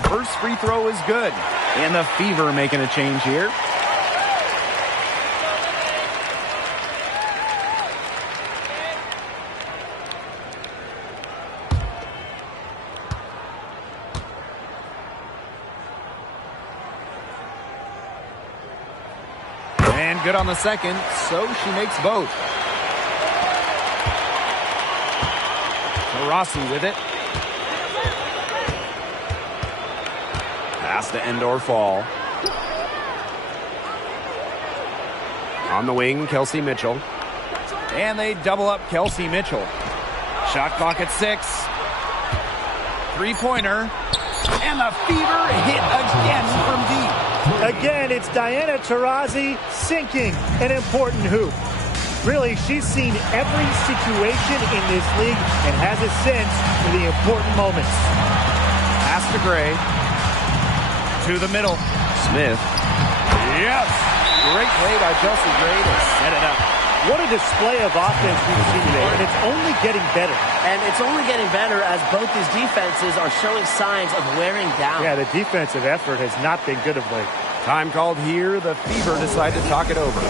First free throw is good. And the Fever making a change here. And good on the second, so she makes both. Rossi with it. Pass to Endor Fall. On the wing, Kelsey Mitchell. And they double up Kelsey Mitchell. Shot clock at 6. Three-pointer. And the Fever hit again from deep. Again, it's Diana Taurasi sinking an important hoop. Really, she's seen every situation in this league and has a sense for the important moments. Pass to Gray. To the middle. Smith. Yes! Great play by Chelsea Gray to set it up. What a display of offense we've seen today, and it's only getting better. And it's only getting better as both these defenses are showing signs of wearing down. Yeah, the defensive effort has not been good of late. Time called here. The Fever decide to talk it over.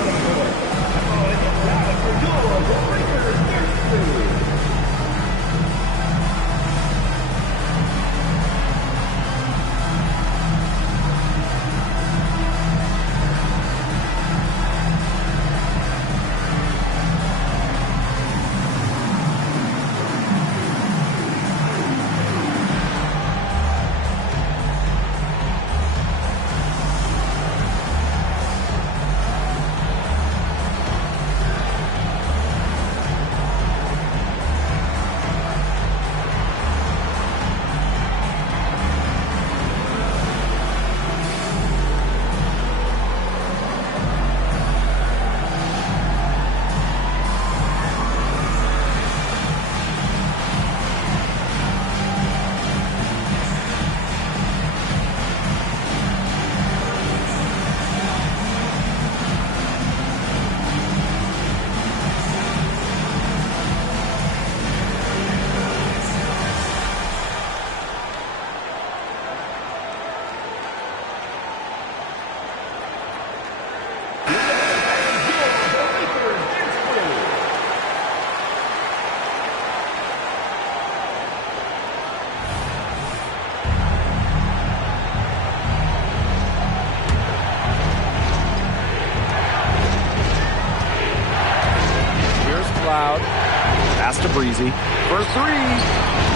Pass to Breezy. For 3.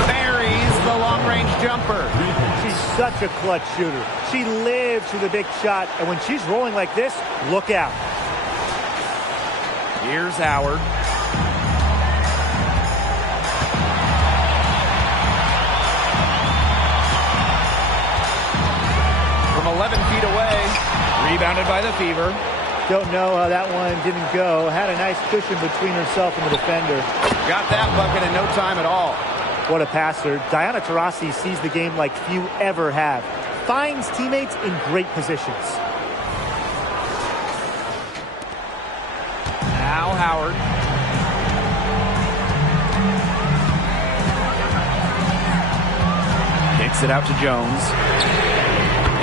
Buries the long-range jumper. She's such a clutch shooter. She lives for the big shot, and when she's rolling like this, look out. Here's Howard. From from 11 feet away. Rebounded by the Fever. Don't know how that one didn't go. Had a nice cushion between herself and the defender. Got that bucket in no time at all. What a passer. Diana Taurasi sees the game like few ever have. Finds teammates in great positions. Now Howard. Kicks it out to Jones.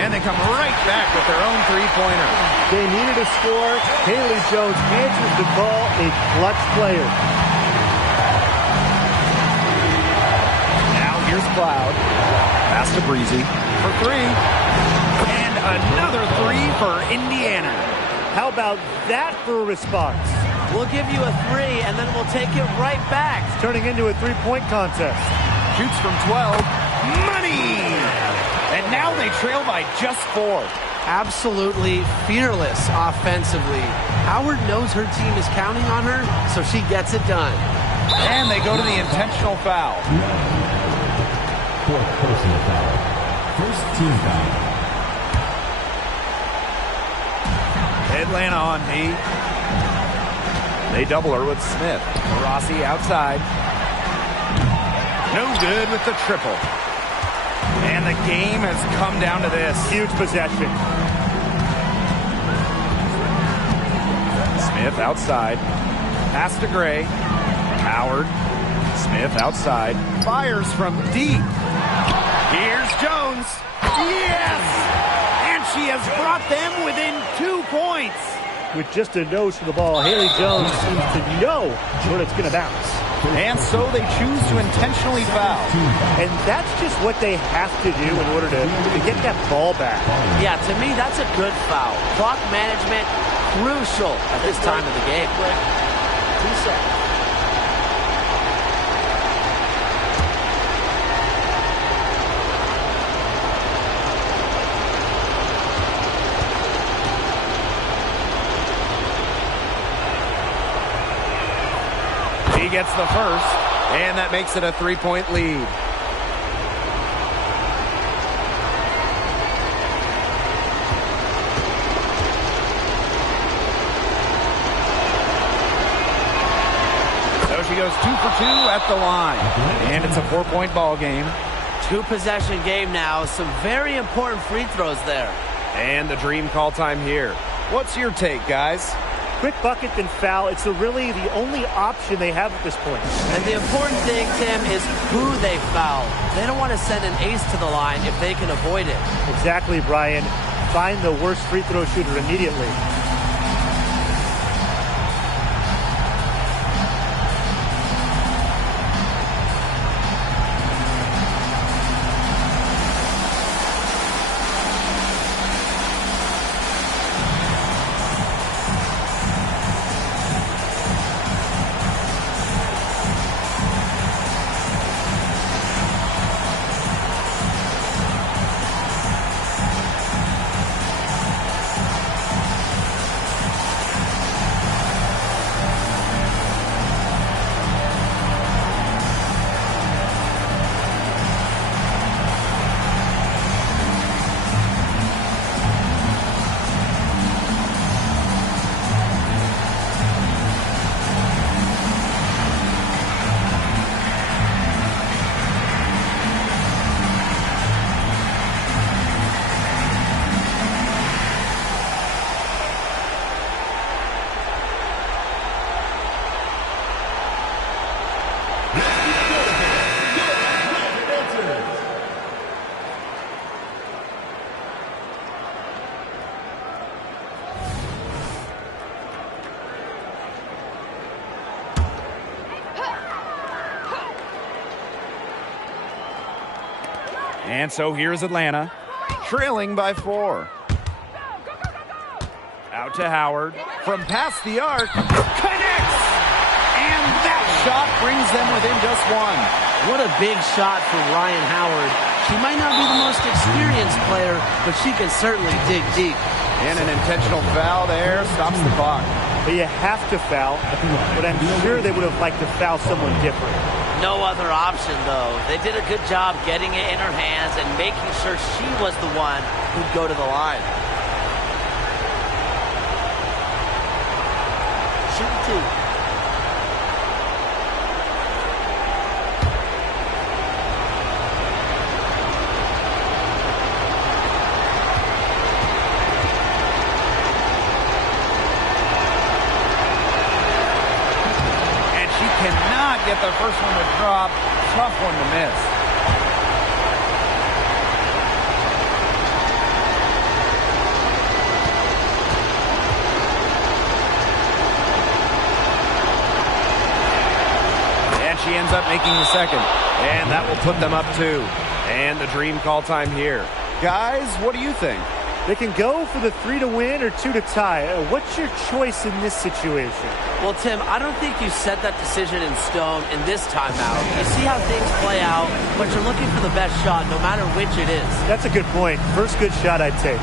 And they come right back with their own three-pointer. They needed a score. Haley Jones answers the call. A clutch player. Now here's Cloud. Pass to Breezy for three. And another three for Indiana. How about that for a response? We'll give you a three, and then we'll take it right back. It's turning into a three-point contest. Shoots from 12. Money! And now they trail by just 4. Absolutely fearless offensively. Howard knows her team is counting on her, so she gets it done. And they go to the intentional foul. Fourth personal foul. First team foul. Atlanta on D. They double her with Smith. Rossi outside. No good with the triple. And the game has come down to this. Huge possession. Smith outside. Pass to Gray. Howard. Smith outside. Fires from deep. Here's Jones. Yes! And she has brought them within 2 points. With just a nose for the ball, Haley Jones seems to know where it's going to bounce. And so they choose to intentionally foul. And that's just what they have to do in order to get that ball back. Yeah, to me, that's a good foul. Clock management, crucial at this time of the game. 2 seconds. He gets the first, and that makes it a 3-point lead. So she goes 2 for 2 at the line, and it's a 4-point ball game. 2-possession game now. Some very important free throws there. And the dream call time here. What's your take, guys? Quick bucket then foul. It's really the only option they have at this point. And the important thing, Tim, is who they foul. They don't want to send an ace to the line if they can avoid it. Exactly, Brian. Find the worst free throw shooter immediately. And so here's Atlanta, trailing by 4. Out to Howard, from past the arc, connects! And that shot brings them within just 1. What a big shot from Ryan Howard. She might not be the most experienced player, but she can certainly dig deep. And an intentional foul there stops the clock. But you have to foul, but I'm sure they would have liked to foul someone different. No other option, though. They did a good job getting it in her hands and making sure she was the one who'd go to the line. Shoot 2. Get the first one to drop. Tough one to miss. And she ends up making the second. And that will put them up 2. And the dream call time here. Guys, what do you think? They can go for the 3 to win or 2 to tie. What's your choice in this situation? Well, Tim, I don't think you set that decision in stone in this timeout. You see how things play out, but you're looking for the best shot no matter which it is. That's a good point. First good shot I'd take.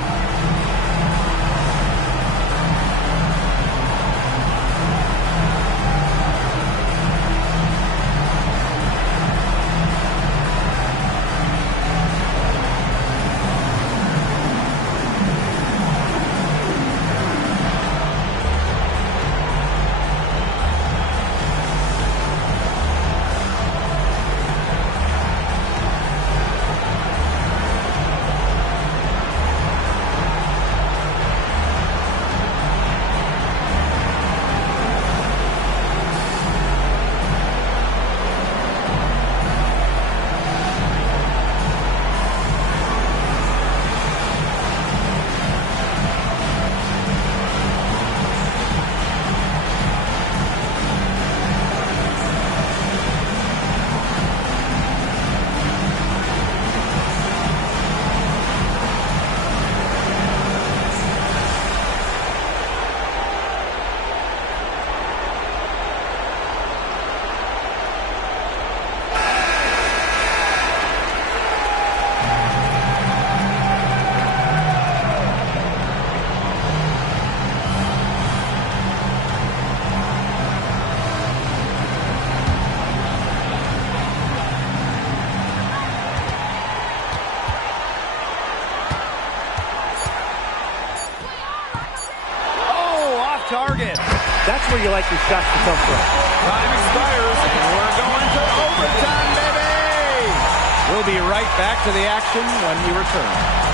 Target. That's where you like your shots to come from. Time expires, and we're going to overtime, baby! We'll be right back to the action when we return.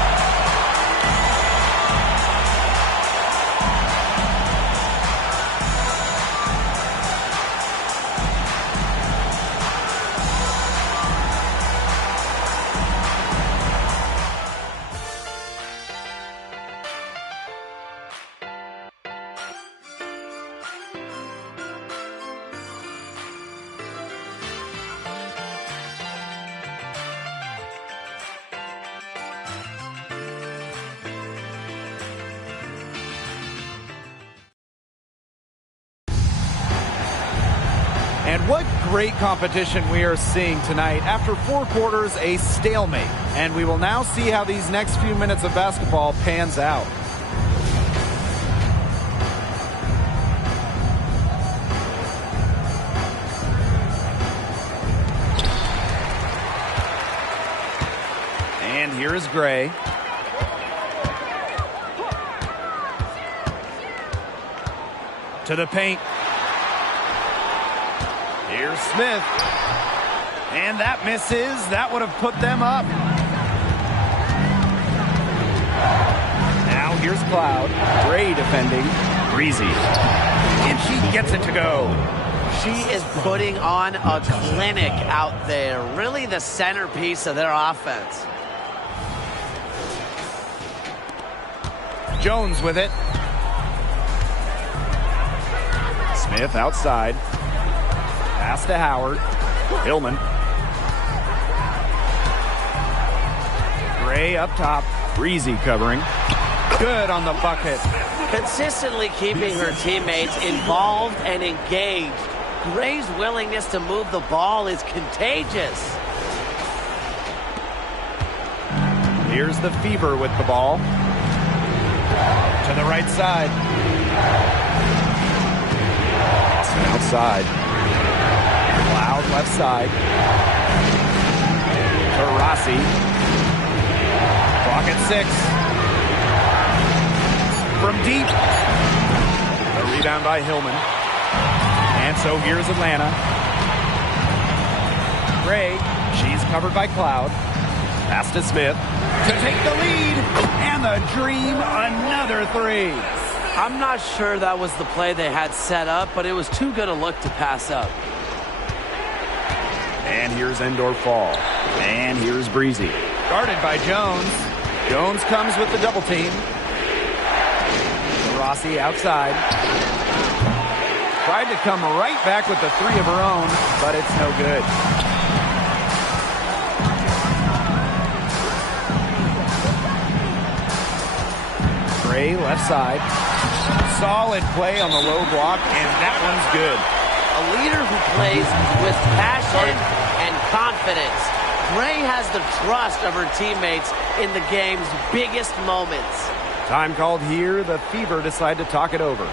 And what great competition we are seeing tonight. After 4 quarters, a stalemate. And we will now see how these next few minutes of basketball pans out. And here is Gray. To the paint. Here's Smith. And that misses. That would have put them up. Now here's Cloud. Gray defending. Breezy. And she gets it to go. She is putting on a clinic out there. Really the centerpiece of their offense. Jones with it. Smith outside. Pass to Howard. Hillman. Gray up top. Breezy covering. Good on the bucket. Consistently keeping her teammates involved and engaged. Gray's willingness to move the ball is contagious. Here's the Fever with the ball. To the right side. Austin outside. Cloud left side. Taurasi. Clock at 6. From deep. A rebound by Hillman. And so here's Atlanta. Gray. She's covered by Cloud. Pass to Smith to take the lead. And the Dream, another 3. I'm not sure that was the play they had set up, but it was too good a look to pass up. And here's Endor Fall. And here's Breezy. Guarded by Jones. Jones comes with the double team. Rossi outside. Tried to come right back with the 3 of her own, but it's no good. Gray left side. Solid play on the low block, and that one's good. A leader who plays with passion and confidence. Gray has the trust of her teammates in the game's biggest moments. Time called here. The Fever decide to talk it over.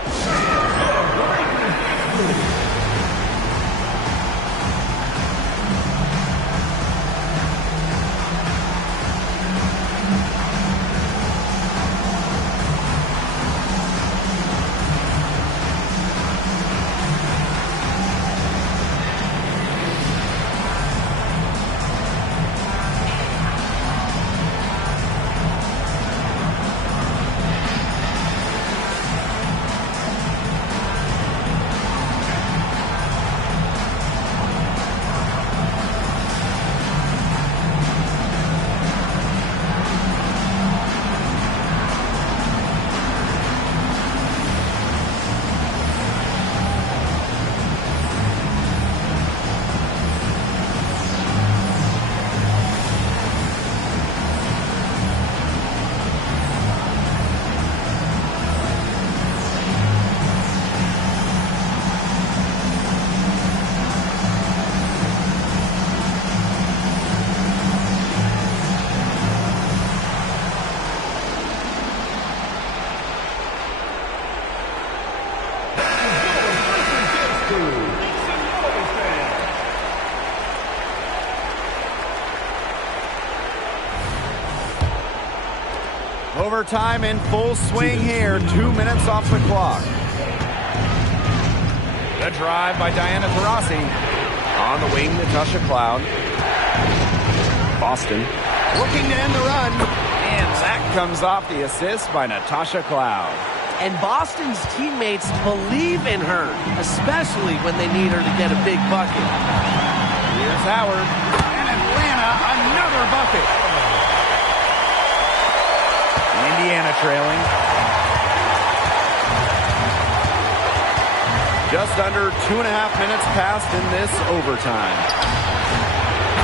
Overtime in full swing here. 2 minutes off the clock. The drive by Diana Taurasi. On the wing, Natasha Cloud. Boston looking to end the run. And that comes off the assist by Natasha Cloud. And Boston's teammates believe in her, especially when they need her to get a big bucket. Here's Howard. And Atlanta, another bucket. Indiana trailing. Just under 2.5 minutes passed in this overtime.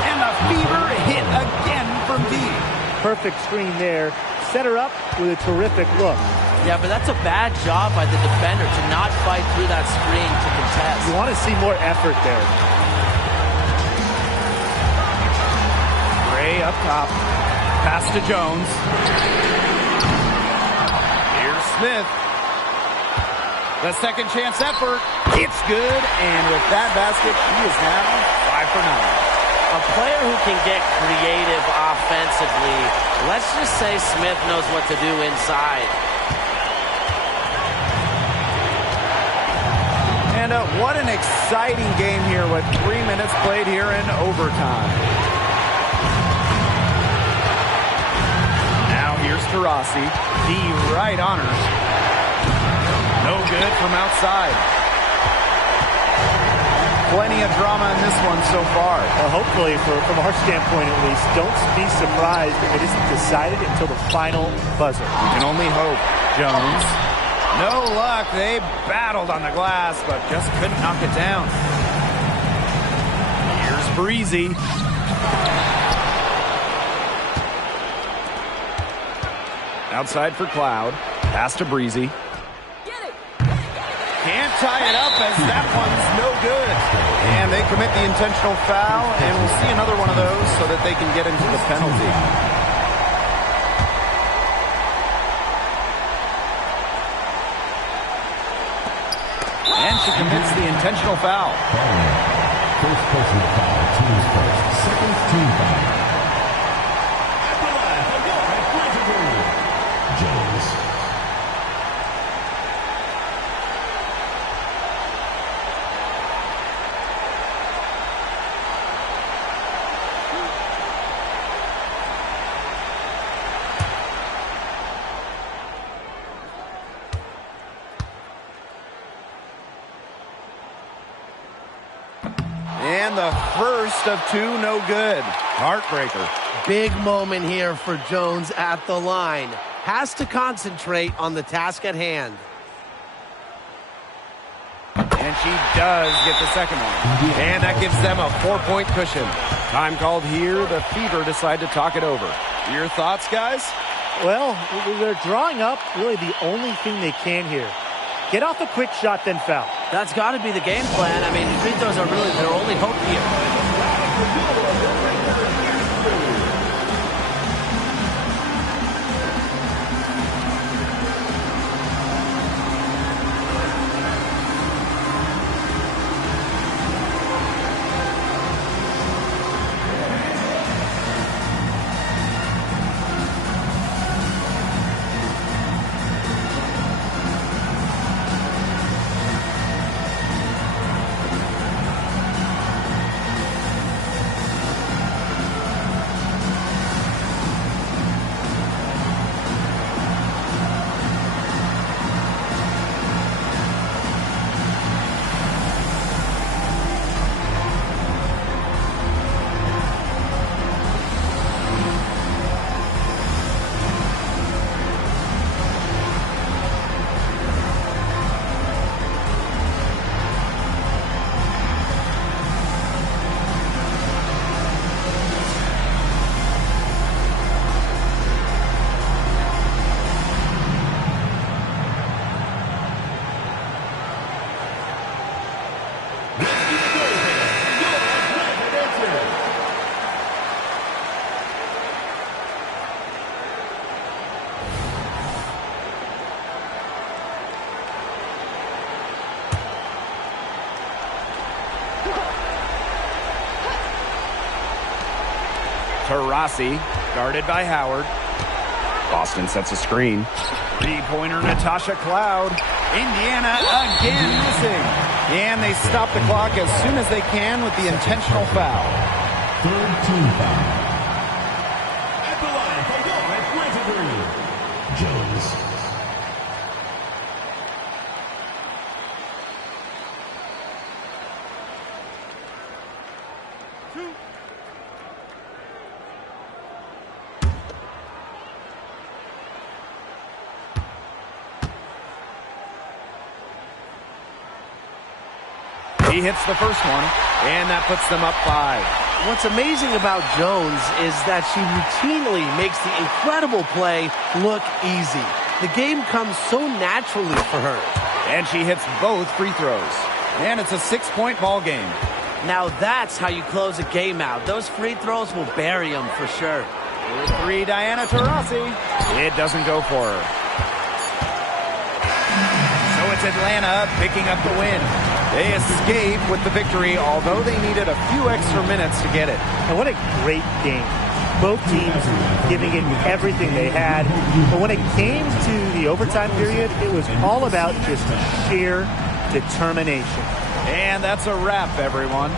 And the Fever hit again from deep. Perfect screen there. Set her up with a terrific look. Yeah, but that's a bad job by the defender to not fight through that screen to contest. You want to see more effort there. Gray up top. Pass to Jones. Here's Smith. The second chance effort. It's good. And with that basket, he is now 5 for 9. A player who can get creative offensively. Let's just say Smith knows what to do inside. And what an exciting game here with 3 minutes played here in overtime. Now here's Taurasi. He right on her. No good from outside. Plenty of drama in this one so far. Well, hopefully, from our standpoint at least, don't be surprised if it isn't decided until the final buzzer. We can only hope. Jones. No luck. They battled on the glass, but just couldn't knock it down. Here's Breezy. Outside for Cloud. Pass to Breezy. Can't tie it up as that one's no good. And they commit the intentional foul, and we'll see another one of those so that they can get into the penalty. And she commits the intentional foul. First personal foul, team's first. Second team foul. At the line for your referee, Jones. And the first of two, no good. Heartbreaker. Big moment here for Jones at the line. Has to concentrate on the task at hand. And she does get the second one. And that gives them a 4-point cushion. Time called here. The Fever decide to talk it over. Your thoughts, guys? Well, they're drawing up really the only thing they can here. Get off a quick shot, then foul. That's got to be the game plan. I mean, free throws are really their only hope here. Taurasi, guarded by Howard. Boston sets a screen. Three-pointer Natasha Cloud. Indiana again missing. And they stop the clock as soon as they can with the intentional foul. Third team foul. At the line for your referee, Jones. He hits the first one, and that puts them up 5. What's amazing about Jones is that she routinely makes the incredible play look easy. The game comes so naturally for her. And she hits both free throws. And it's a 6-point ball game. Now that's how you close a game out. Those free throws will bury them for sure. With 3, Diana Taurasi. It doesn't go for her. So it's Atlanta picking up the win. They escape with the victory, although they needed a few extra minutes to get it. And what a great game. Both teams giving it everything they had. But when it came to the overtime period, it was all about just sheer determination. And that's a wrap, everyone.